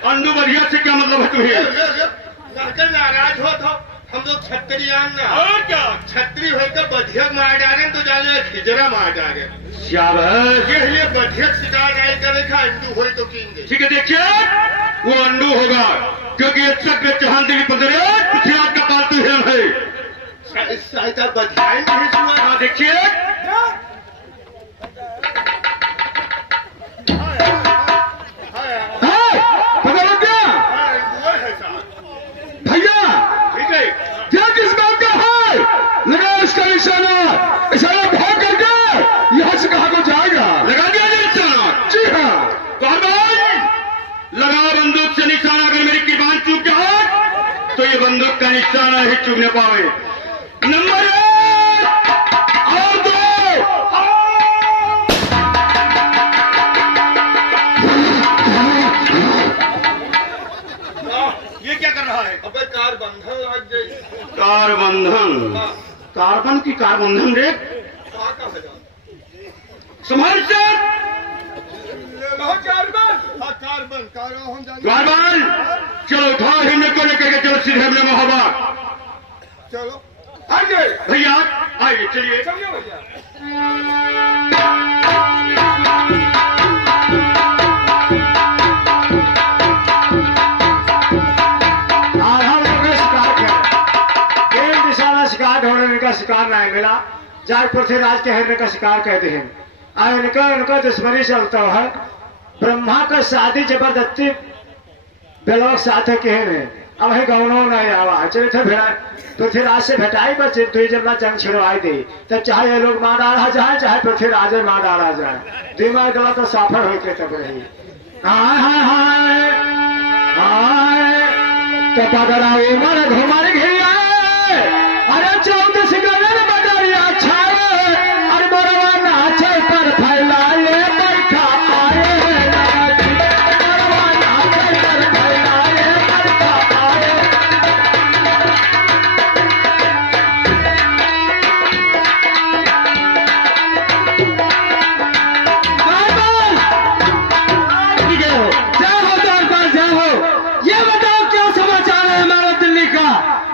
अंडू बढ़िया से क्या मतलब है तुम्हें? नाराज हो तो हम लोग छत्रियान ना, और क्या छत्री होकर बधिया मार डाले तो जाने खिजरा मार डाले। शाबाश, ये लिए बधिया शिकार नहीं करेगा, अंडू हो तो कीन। ठीक है, देखिए वो अंडू होगा क्योंकि ये सभ्य चौहान देवी पृथ्वीराज का पालतू हिरन है। सहायता बधियाई नहीं हुआ। हाँ देखिए, भैया ठीक है, क्या किस बात का है? लगा इसका निशाना, इशारा भाग करके यहाँ से कहाँ को जाएगा? लगा दिया निशाना? जी हाँ। लगा बंदूक से निशाना, अगर मेरी कीबान चूक जाए तो ये बंदूक का निशाना ही चूक न पावे। नंबर 1 और 2। ये क्या कर रहा है? अबे कार बंधन लग गई। कार बंधन? कार्बन की कार बंधन रे, संभाल से कार्बन। चलो उठाओ हिरन को लेकर के, चलो सीधे हमने मोहब्बत। चलो आइए भैया आइए, चलिए। चलिए भैया। आज हम लोग ने शिकार किया, एक दिशा में शिकार ढूंढने का शिकार नहीं मिला, जाए पृथ्वीराज के हिरन का शिकार कहते हैं। आज इनका दुश्मनी चलता है, ब्रह्मा का शादी जबरदस्ती बेलोक साथ कहन है। अब है गौनो नहीं आवा, चले थे भेड़ा पृथ्वीराज से भेटाई, बस दुई जन्मा जंग छिड़वाई दी, तब चाहे ये लोग मार डाला जाए, चाहे पृथ्वीराज मार डाला जाए, दिमाग गला तो साफर होते तब रही। हाय हाय हाय हाय तो पगड़ा उमर घुमर घिया, अरे 14 गलन बदरिया छाए, अरे बरवा नाचे पर फैलाए बरखा आए, बरवा नाचे पर फैलाए बरखा आए।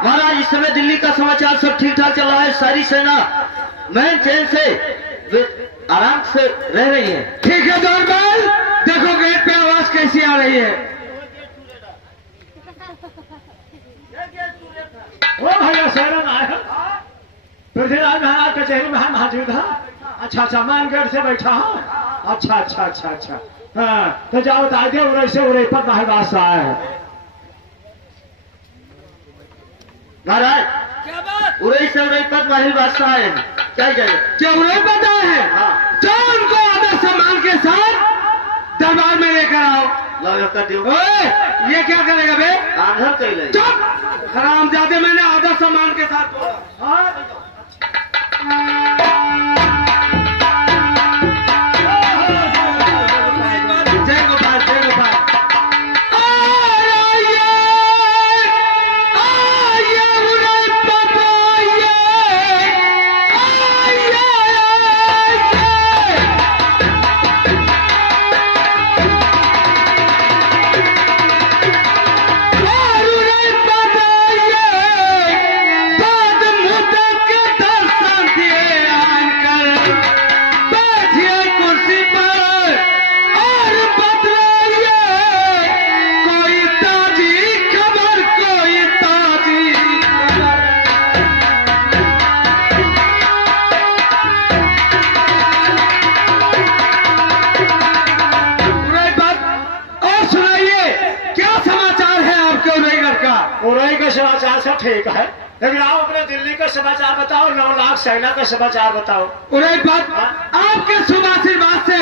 महाराज इस समय दिल्ली का समाचार सब ठीक ठाक चल रहा है, सारी सेना मैन चैन से आराम से रह रही है। ठीक है दौड़बाज, देखो गेट पे आवाज कैसी आ रही है। ओ भैया शरण आया, पृथ्वीराज महाराज कचहरी में मौजूद है। अच्छा अच्छा, मान गेट से बैठा हूँ। अच्छा अच्छा अच्छा अच्छा, हाँ तो जाओ बता दे, उरे से उरे पर महबास आया है। महाराज क्या बात? उड़ई से उड़ई पद माहिल बादशाह आए हैं क्या जाए क्या उन्हें पता है? हाँ। जो उनको आदर सम्मान के साथ दरबार में लेकर आओ। लगा कर दियो ओए, ये क्या करेगा बे? आंधर कैले चुप! हरामजादे, मैंने आदर सम्मान के साथ बोला। हाँ? जय गोपाल, जय गोपाल। उड़ई का समाचार सब ठीक है, लेकिन आप अपने दिल्ली का समाचार बताओ, 9 लाख सेना का समाचार बताओ। उड़ई बात, आपके शुभ आशीर्वाद से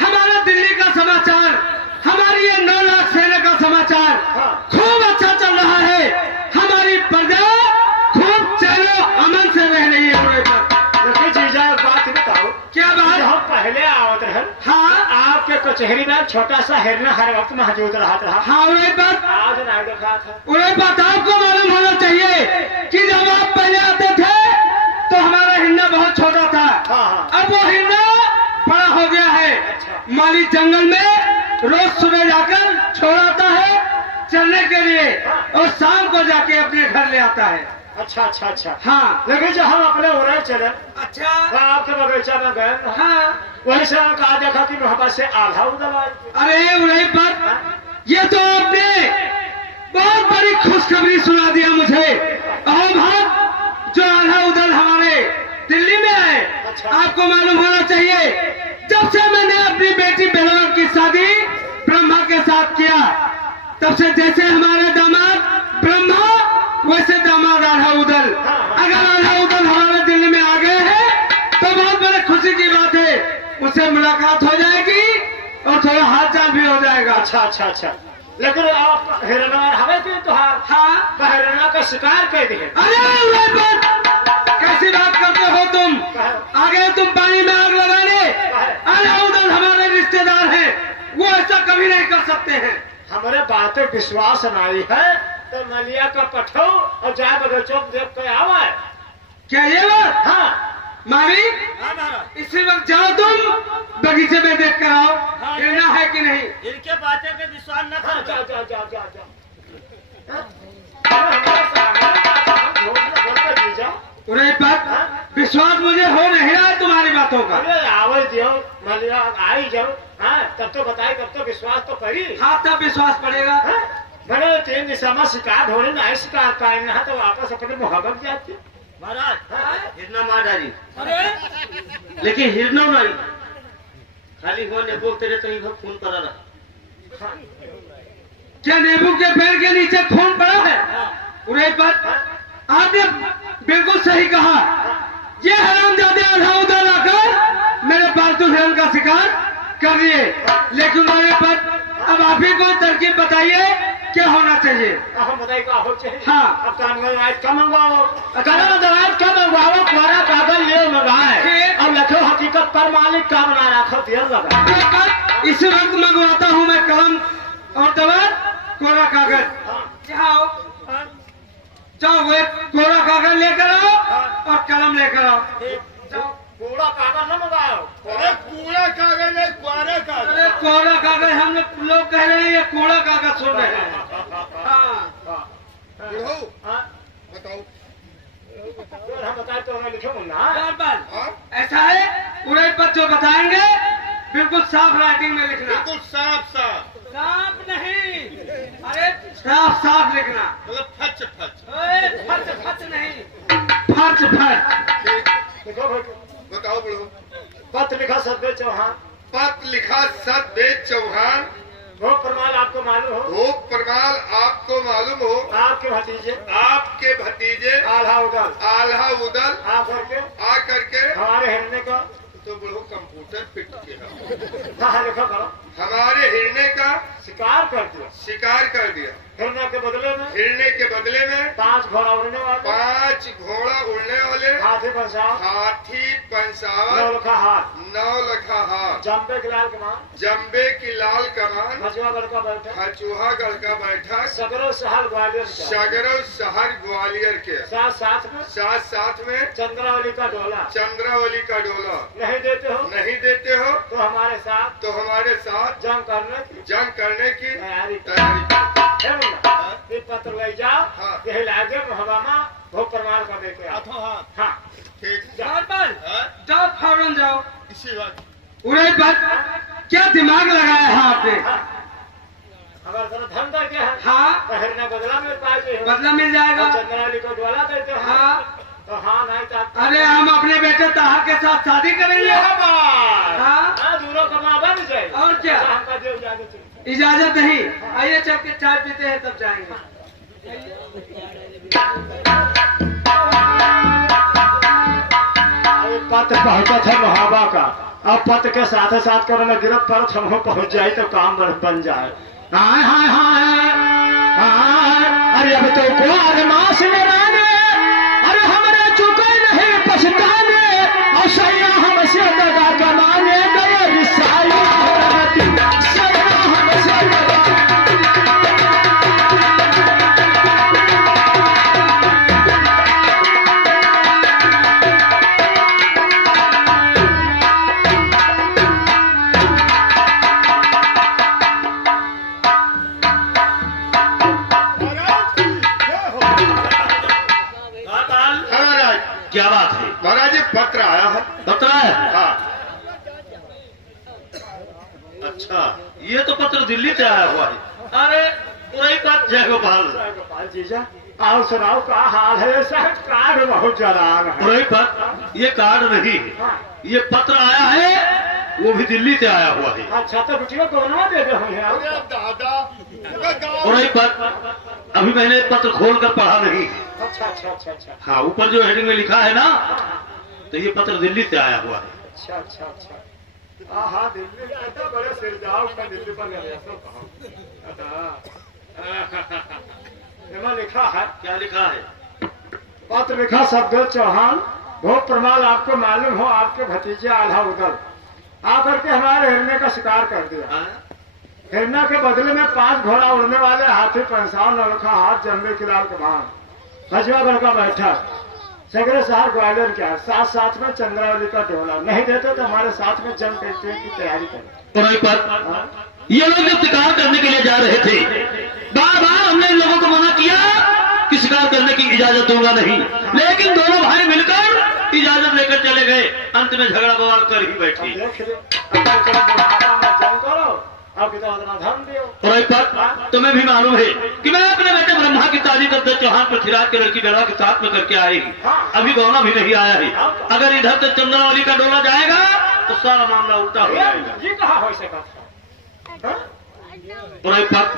हमारा दिल्ली का समाचार, हमारी ये 9 लाख सेना का समाचार खूब अच्छा चल रहा है। हमारी प्रजा खूब चैनो अमन से रह रही है। उड़ई पर देखिए जीजा, एक बात बताओ। क्या बात? हम पहले आवत रहे, हाँ, आपके कचहरी में छोटा सा हिरना हर वक्त मौजूद रहा। हाँ उड़ई बात, आज नहीं देखा था। उड़ई बात, आपको मालूम होना चाहिए कि जब आप पहले आते थे तो हमारा हिरना बहुत छोटा था। अब वो हिरना बड़ा हो गया है। माली जंगल में रोज सुबह जाकर छोड़ाता है चलने के लिए और शाम को जाके अपने घर ले आता है। अच्छा अच्छा अच्छा, हाँ। लेकिन जब हम अपने उड़ई चले, अच्छा, आपके बगीचा में गए, हाँ, वही से कहा देखा कि मोहब्बत से आधा उधर। अरे उड़ई पर, ये तो आपने बहुत बड़ी खुशखबरी सुना दिया मुझे। और भाग जो आधा उधर हमारे दिल्ली में है। अच्छा। आपको मालूम होना चाहिए, जब से मैंने अपनी बेटी बहन की शादी ब्रह्मा के साथ किया, तब से जैसे हमारे दामाद ब्रह्मा वैसे दामाद आधा उदल। अगर आधा उदल हमारे दिल्ली में आ गए हैं तो बहुत बड़ी खुशी की बात है। उससे मुलाकात हो जाएगी और थोड़ा हाल चाल भी हो जाएगा। अच्छा अच्छा अच्छा, लेकिन आप हिरणा हमें भी तो हाँ, हिरणा का शिकार कर दिए। अरे कैसी बात करते हो तुम? आगे तुम पानी में आग लगाने? आधा उदल हमारे रिश्तेदार हैं, वो ऐसा कभी नहीं कर सकते हैं। हमारे बातें विश्वास नहीं है तो मलिया का पठो और जाए बगीचों देख के आवा है। क्या ये बात? हाँ मामी, इसी वक्त जाओ तुम बगीचे में देख कर आओ। हाँ, हिरना है कि नहीं। इनके बातें पे विश्वास न करो। जाओ जाओ जाओ जाओ जाओ। उन्हें बात विश्वास मुझे हो नहीं रहा है तुम्हारी बातों का। अरे आवाज दियो, मलिया आई जाओ। हाँ, तब तो बताए, तब तो विश्वास तो करी। हाँ, तब विश्वास पड़ेगा। मैंने 3 दिशा में शिकार होने नहीं शिकार पाए ना तो वापस अपने मोहब्बत जाती। महाराज हिरना मार डाली, लेकिन हिरनो नहीं खाली हो नेबू तेरे तो ही खून पड़ा रहा। क्या नेबू के पेड़ के नीचे खून पड़ा है? उड़ई पर आपने बिल्कुल सही कहा। ये हरामजादे आधा उधर आकर मेरे पालतू हिरन का शिकार कर दिए, लेकिन उड़ई पर अब आप ही कोई तरकीब बताइए क्या होना चाहिए। हम बताइए क्या हो चाहिए। हाँ, अब क्या मंगवाओ, क्या मंगवाओ, तुम्हारा कागज ले मंगाए। अब लिखो हकीकत पर मालिक का बना रखो दिया लगा। इस वक्त मंगवाता हूँ मैं कलम और दवार कोरा कागज। जाओ जाओ, वे कोरा कागज लेकर आओ और कलम लेकर आओ। जाओ, कोरा कागज न मंगाओ। अरे कूड़ा कागज है, कोरा कागज। अरे कोरा कागज हम लोग कह रहे हैं, ये कूड़ा कागज सुन रहे हैं। बताओ बताए तो मैं लिखूंगा ना। ऐसा है, उड़ई पर जो बताएंगे बिल्कुल साफ राइटिंग में लिखना। बिल्कुल साफ साफ। साफ नहीं, अरे साफ साफ लिखना। मतलब फच फच। फच फच नहीं, फच फच। बताओ बड़ो। पत्र लिखा सदबे चौहान। पत्र लिखा सदबे चौहान। वो प्रमाण आपको मालूम हो वो प्रमाण आपको मालूम हो आपके भतीजे आपके भतीजे आल्हा उदल आल्हा उदल आ करके आ करके हमारे हिरने का तो बोलो कंप्यूटर फिट किया हाँ लिखा करो हमारे हिरने का शिकार कर दिया शिकार कर दिया हिरने के बदले में हिरने के बदले में 5 घोड़ा उड़ने वाले 5 घोड़ा उड़ने वाले हाथी पंसाव हाथी पंचावन 9 लखा हाथ 9 लखा हाथ जम्बे के लाल कमान जम्बे की लाल कमान मजुआगढ़ का बैठा हचुहागढ़ का बैठक सगरो सहल ग्वालियर का सगरो शहर ग्वालियर के साथ में साथ में चंद्रावली का डोला चंद्रावली का डोला नहीं देते हो नहीं देते हो तो हमारे साथ जंग करने की तैयारी तैयारी है मुन्ना ये पत्र ले जाओ हाँ। यही लागे हवामा वो प्रमाण कर देते आओ हाँ ठीक जाओ जाओ फौरन जाओ इसी बात उड़े बात क्या दिमाग लगाया है आपने हमारा सारा धंधा क्या है हाँ पहरना बदला में पाए हो बदला मिल जाएगा चंद्रावली को डोला देते हो हाँ तो हाँ नहीं चाहते अरे हम अपने बेटे ताहा के साथ शादी करेंगे हाँ दूरों कमा बन जाए और क्या हमका देव इजाजत इजाजत नहीं आइए चल के चाय पीते हैं तब जाएंगे पत्र पहुंचा था मोहब्बा का अब पत्र के साथ साथ करने गिरत पर हम पहुंच जाए तो काम बन जाए हाय हाय हाय अरे अब तो को मास में रहने अरे हमने चुके नहीं पछताने और सैया हमसे दगा कमाने गए रिसाई सैया हमसे दगा क्या बात है? महाराज ये पत्र आया है पत्र है? हाँ अच्छा, ये तो पत्र दिल्ली से आया हुआ है। अरे वही बात जय गोपाल। गोपाल जीजा आओ सुनाओ क्या हाल है साहब कार्ड बहुत जरान है वही बात, ये कार्ड नहीं है, ये पत्र आया है, वो भी दिल्ली से आया हुआ है। अच्छा तो बिटिया कौन दे दे हुए हैं दादा वही बात, अभी मैंने पत्र खोल कर पढ़ा नहीं है। अच्छा अच्छा अच्छा अच्छा हाँ, ऊपर जो हेडिंग में लिखा है ना, तो ये पत्र दिल्ली से आया हुआ है। अच्छा अच्छा अच्छा हाँ दिल्ली तो बड़े सिर जाओ का दिल्ली पर ले लिखा है क्या लिखा है? पत्र लिखा शब्द चौहान वो प्रमाण आपको मालूम हो आपके भतीजे आल्हा उदल आकर के हमारे हिरने का शिकार कर दिया। हाँ? हिरना के बदले में 5 घोड़ा उड़ने वाले हाथी पंसाव नौलखा हाथ जम्बे की लाल कमान हजवागढ़ का बैठा सगरे शहर ग्वालियर क्या साथ में चंद्रावली का डोला नहीं देते तो हमारे साथ में जंग करने की तैयारी करें। वही बात, ये लोग जब शिकार करने के लिए जा रहे थे, बार बार हमने इन लोगों को मना किया कि शिकार करने की इजाजत दूंगा नहीं, लेकिन दोनों भाई मिलकर इजाजत लेकर चले गए। अंत में झगड़ा बवाल कर ही बैठी। देख लो जंग करो अब तो धन दियो। और एक बात तुम्हें भी मालूम है कि मैं अपने बेटे ब्रह्मा की तारीफ करते चौहान पृथ्वीराज की लड़की बेला के साथ में करके आएगी। अभी गौना भी नहीं आया है। अगर इधर से चंद्रावली का डोला जाएगा तो सारा मामला उल्टा हो जाएगा। ये कहा हो सका और एक बात,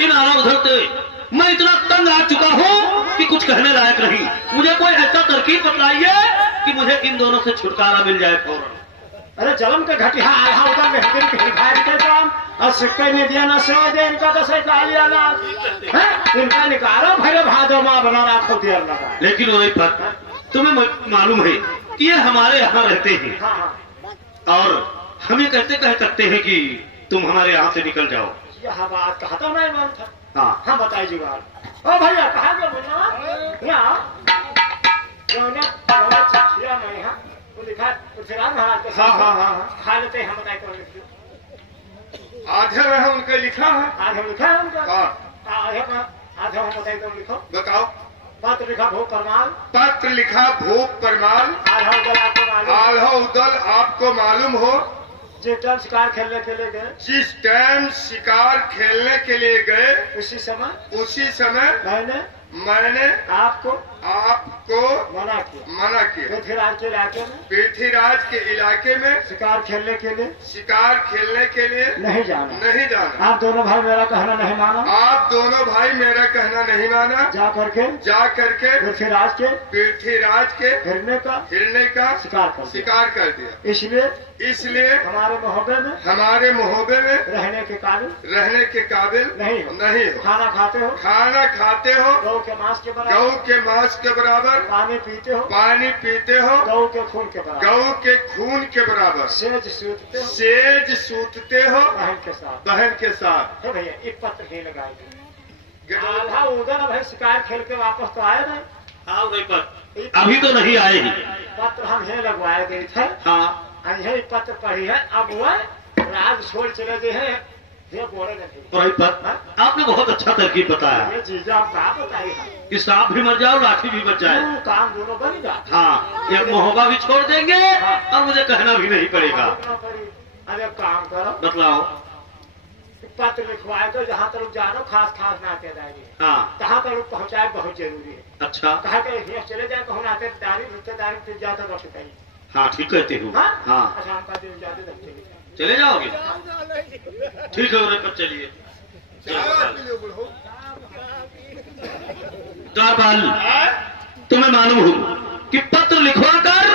इन आना उधर से मैं इतना तंग आ चुका हूँ कि कुछ कहने लायक नहीं। मुझे कोई ऐसा तरकीब बताइए कि मुझे इन दोनों से छुटकारा मिल जाए फौरन। अरे जलम के घटिया आया उधर में हिंदी के हिफायत के काम और सिक्के ने दिया ना सेवा दे इनका तो सही कहा लिया ना इनका निकालो भैरव भादो माँ बना रखो देर लगा। लेकिन वही बात, तुम्हें मालूम है कि ये हमारे यहाँ रहते हैं हाँ हाँ और हम ये कैसे कह सकते हैं कि तुम हमारे यहाँ से निकल जाओ। यह बात कहा तो नहीं मन था। हाँ, हाँ बताइए जुगाड़। ओ भैया कहा गया बोलना यहाँ चिट्ठिया में यहाँ वो लिखा पृथ्वीराज महाराज के हाँ हाँ हाँ खा लेते हैं हम बताए कौन लिखते आधे में है उनका लिखा है आज हम लिखा है उनका हाँ आधे हम बताए कौन लिखो बताओ। पत्र लिखा भो परमाल पत्र लिखा भूप परमाल आल्हा उदल आपको मालूम आल्हा उदल आपको मालूम हो जिस टाइम शिकार खेलने के लिए गए जिस टाइम शिकार खेलने के लिए गए उसी समय उसी समय मैंने मैंने आपको आपको मना किया। मना किया पृथ्वीराज के इलाके में पृथ्वीराज के इलाके में शिकार खेलने के लिए शिकार खेलने के लिए नहीं जाना। नहीं जाना। आप दोनों भाई मेरा कहना नहीं माना। आप दोनों भाई मेरा कहना नहीं माना। जा करके पृथ्वीराज के हिरने का शिकार कर दिया। इसलिए हमारे मोहब्बे में रहने के काबिल नहीं हो। खाना खाते हो गौ के मांस के बराबर पानी पीते हो गौ के खून के बराबर सेज सूतते हो बहन के साथ। तो भैया एक पत्र ही लगाएंगे। आधा उधर भाई शिकार खेल के वापस तो आए नहीं। हाँ भाई पर अभी तो नहीं आए ही। पत्र हम ही लगवाए गए थे। हाँ यही पत्र पढ़ी है। अब वह राज छोड़ चले गए हैं। ये बोले नहीं भाई पर आपने बहुत अच्छा तरकीब बताया। ये चीजें आप कहा बताई है कि सांप भी मर जाओ लाठी भी बच जाए। काम दोनों बन जाते। हाँ एक मोहब्बा भी छोड़ देंगे और मुझे कहना भी नहीं पड़ेगा। अब एक काम करो बतलाओ। पत्र लिखवाए तो जहाँ तक जानो खास नातेदारी हाँ तहाँ तक पहुँचाए बहुत जरूरी है। अच्छा कहा कि चले जाए कहूँ नातेदारी रिश्तेदारी से ज्यादा रखते ही। हाँ ठीक कहते हो। हाँ अच्छा हम का दिन ज्यादा रखेंगे। चले जाओगे ठीक है उन्हें पर चलिए। कारबाल तुम्हें मालूम हो कि पत्र लिखवा कर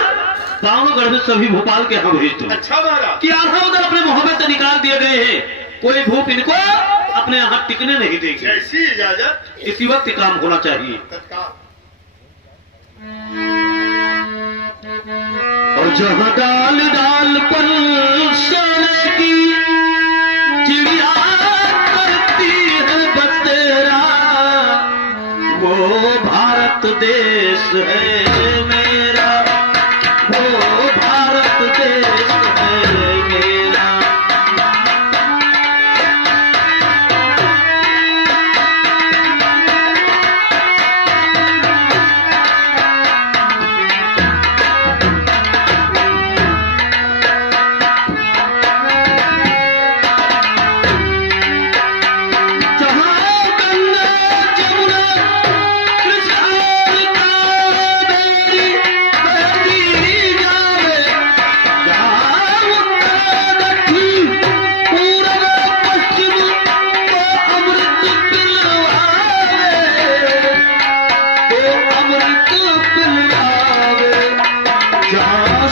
पावनगढ़ में सभी भोपाल के यहाँ भेज दो। अच्छा महाराज कि आधा उधर अपने मोहब्बत से निकाल दिए गए हैं। कोई भूप इनको अपने यहाँ टिकने नहीं देगी। ऐसी इजाजत इसी वक्त काम होना चाहिए। तत्काल। और जहाँ डाल डाल पर सोने की चिड़िया करती है बतेरा वो भारत देश है मेरा। वो भारत देश है मेरा।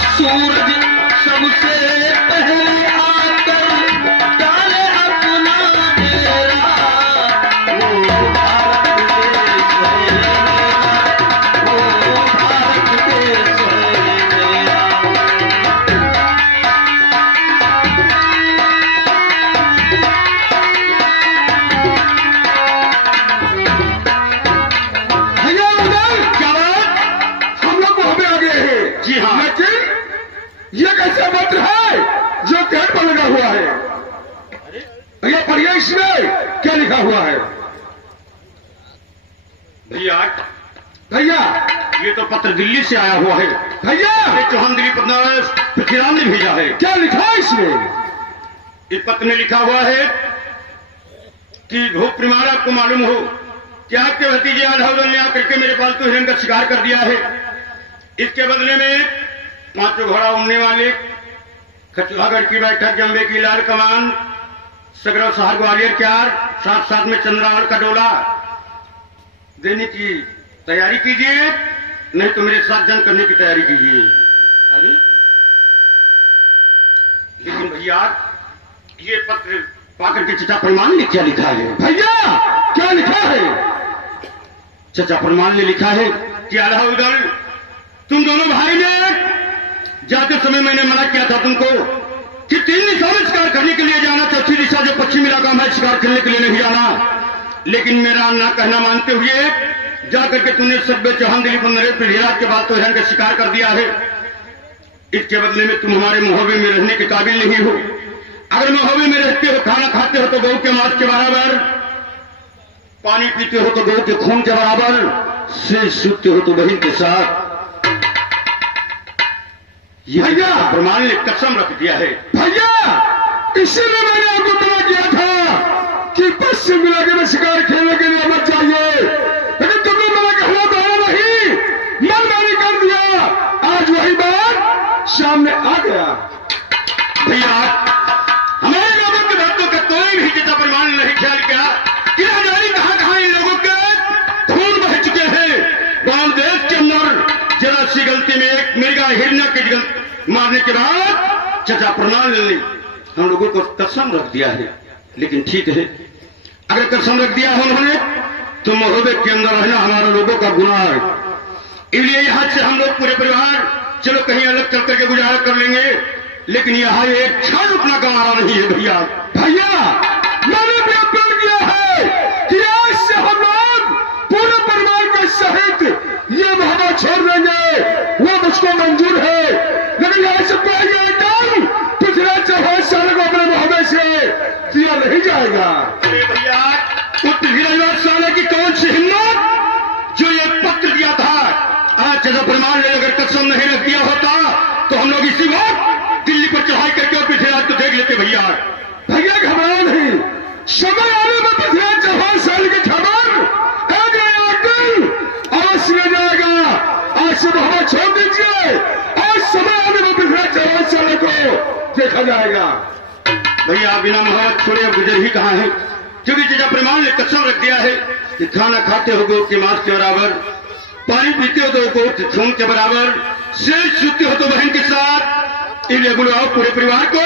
सूरज सबसे पहले आकर डाले अपना डेरा वो भारत देश है मेरा। वो भारत देश है मेरा। भैया उधर क्या बात? हम लोग वहां पे आ गए हैं। जी हाँ। लेकिन ये कैसा पत्र है जो गेट पर लगा हुआ है? भैया पढ़िए इसमें क्या लिखा हुआ है? भैया भैया ये तो पत्र दिल्ली से आया हुआ है। भैया ये चौहान दिलीप पृथ्वीराज ने भेजा है। क्या लिखा है इसमें? इस पत्र में लिखा हुआ है कि भूप प्रमाण आपको मालूम हो कि आपके भतीजे आधाउदल ने आकर के मेरे पालतू हिरन का शिकार कर दिया है। इसके बदले में 5 घोड़ा उड़ने वाले खचुआगढ़ की बैठक, जम्बे की लाल कमान, सगरव शहर ग्वालियर क्यार, साथ में चंद्रावल का डोला देने की तैयारी कीजिए, नहीं तो मेरे साथ जंग करने की तैयारी कीजिए। अरे लेकिन भैया ये पत्र पाकर के चचा प्रमाण ने क्या लिखा है? भैया क्या लिखा है? चचा प्रमाण ने लिखा है कि आधाउदल तुम दोनों भाई ने जाते समय मैंने मना किया था तुमको कि 3 दिशा में शिकार करने के लिए जाना, चौथी दिशा जो पश्चिम इलाका में शिकार करने के लिए नहीं जाना। लेकिन मेरा ना कहना मानते हुए जाकर के तुमने सभ्य चौहान दिलीप नरेश पृथ्वीराज के बाद तो हिरन का शिकार कर दिया है। इसके बदले में तुम हमारे मोहब्बे में रहने के काबिल नहीं हो। अगर मोहब्बे में रहते हो, खाना खाते हो तो गौ के मांस के बराबर, पानी पीते हो तो गौ के खून के बराबर, से सूते हो तो बहन के साथ। भैया प्रमाण ने कसम रख दिया है। भैया इसीलिए मैंने आपको मना किया था कि पश्चिम इलाके में शिकार खेलने के लिए मत जाइए, लेकिन तुमने मेरा कहना माना नहीं। सामने आ गया। भैया हमारे लोगों की बातों का कोई भी जितना प्रमाण नहीं ख्याल किया कि न जाने कहां इन लोगों के खून बह चुके हैं। गांव देश के अंदर जरा सी गलती में एक मृगा हिरना की मारने के बाद चचा प्रणाम ले ली। हम लोगों को कसम रख दिया है, लेकिन ठीक है अगर कसम रख दिया है उन्होंने तो मोहब्बे के अंदर रहना हमारे लोगों का गुनाह है। इसलिए यहाँ से हम लोग पूरे परिवार चलो कहीं अलग चल करके गुजारा कर लेंगे, लेकिन यहाँ एक क्षण अपना गंवारा नहीं है। भैया भैया मैंने भी अपील किया है कि आज से हम लोग पूरे परिवार के सहित ये मोहब्बत छोड़ देंगे, वो मुझको मंजूर है, लेकिन यहाँ से पहले एकदम पृथ्वीराज चौहान साले को अपने मोहब्बत से दिया नहीं जाएगा। अरे भैया उस पृथ्वीराज साले की कौन सी हिम्मत जो ये पत्र दिया था। आज जैसा प्रमाण ले अगर कसम नहीं रख दिया होता तो हम लोग इसी वक्त दिल्ली पर चढ़ाई करके और पृथ्वीराज को देख लेते। भैया भैया घबराओ नहीं, समय आने में पृथ्वीराज चौहान साले की खबर एक दिन अवश्य मिल जाएगा। आज से मोहब्बत छोड़ दीजिए, आज समय आने में पृथ्वीराज चौहान साले को देखा जाएगा। भैया बिना मोहब्बत छोड़े अब गुजर ही कहाँ है, क्योंकि जैसा प्रमाण ने कसम रख दिया है कि खाना खाते हो गो के मांस के बराबर, पानी पीते हो तो गोट के खून के बराबर, शेष सूते हो तो बहन के साथ। इसलिए बुलाओ पूरे परिवार को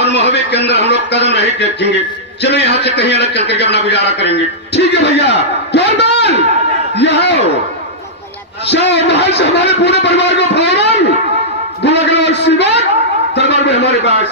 और मोहब्बत के अंदर हम लोग कदम रहे रखेंगे। चलो यहाँ से कहीं अलग चल करके अपना गुजारा करेंगे। ठीक है भैया, फौरन यहाँ शाह महल से हमारे पूरे परिवार को फौरन बुला कर दरबार में हमारे पास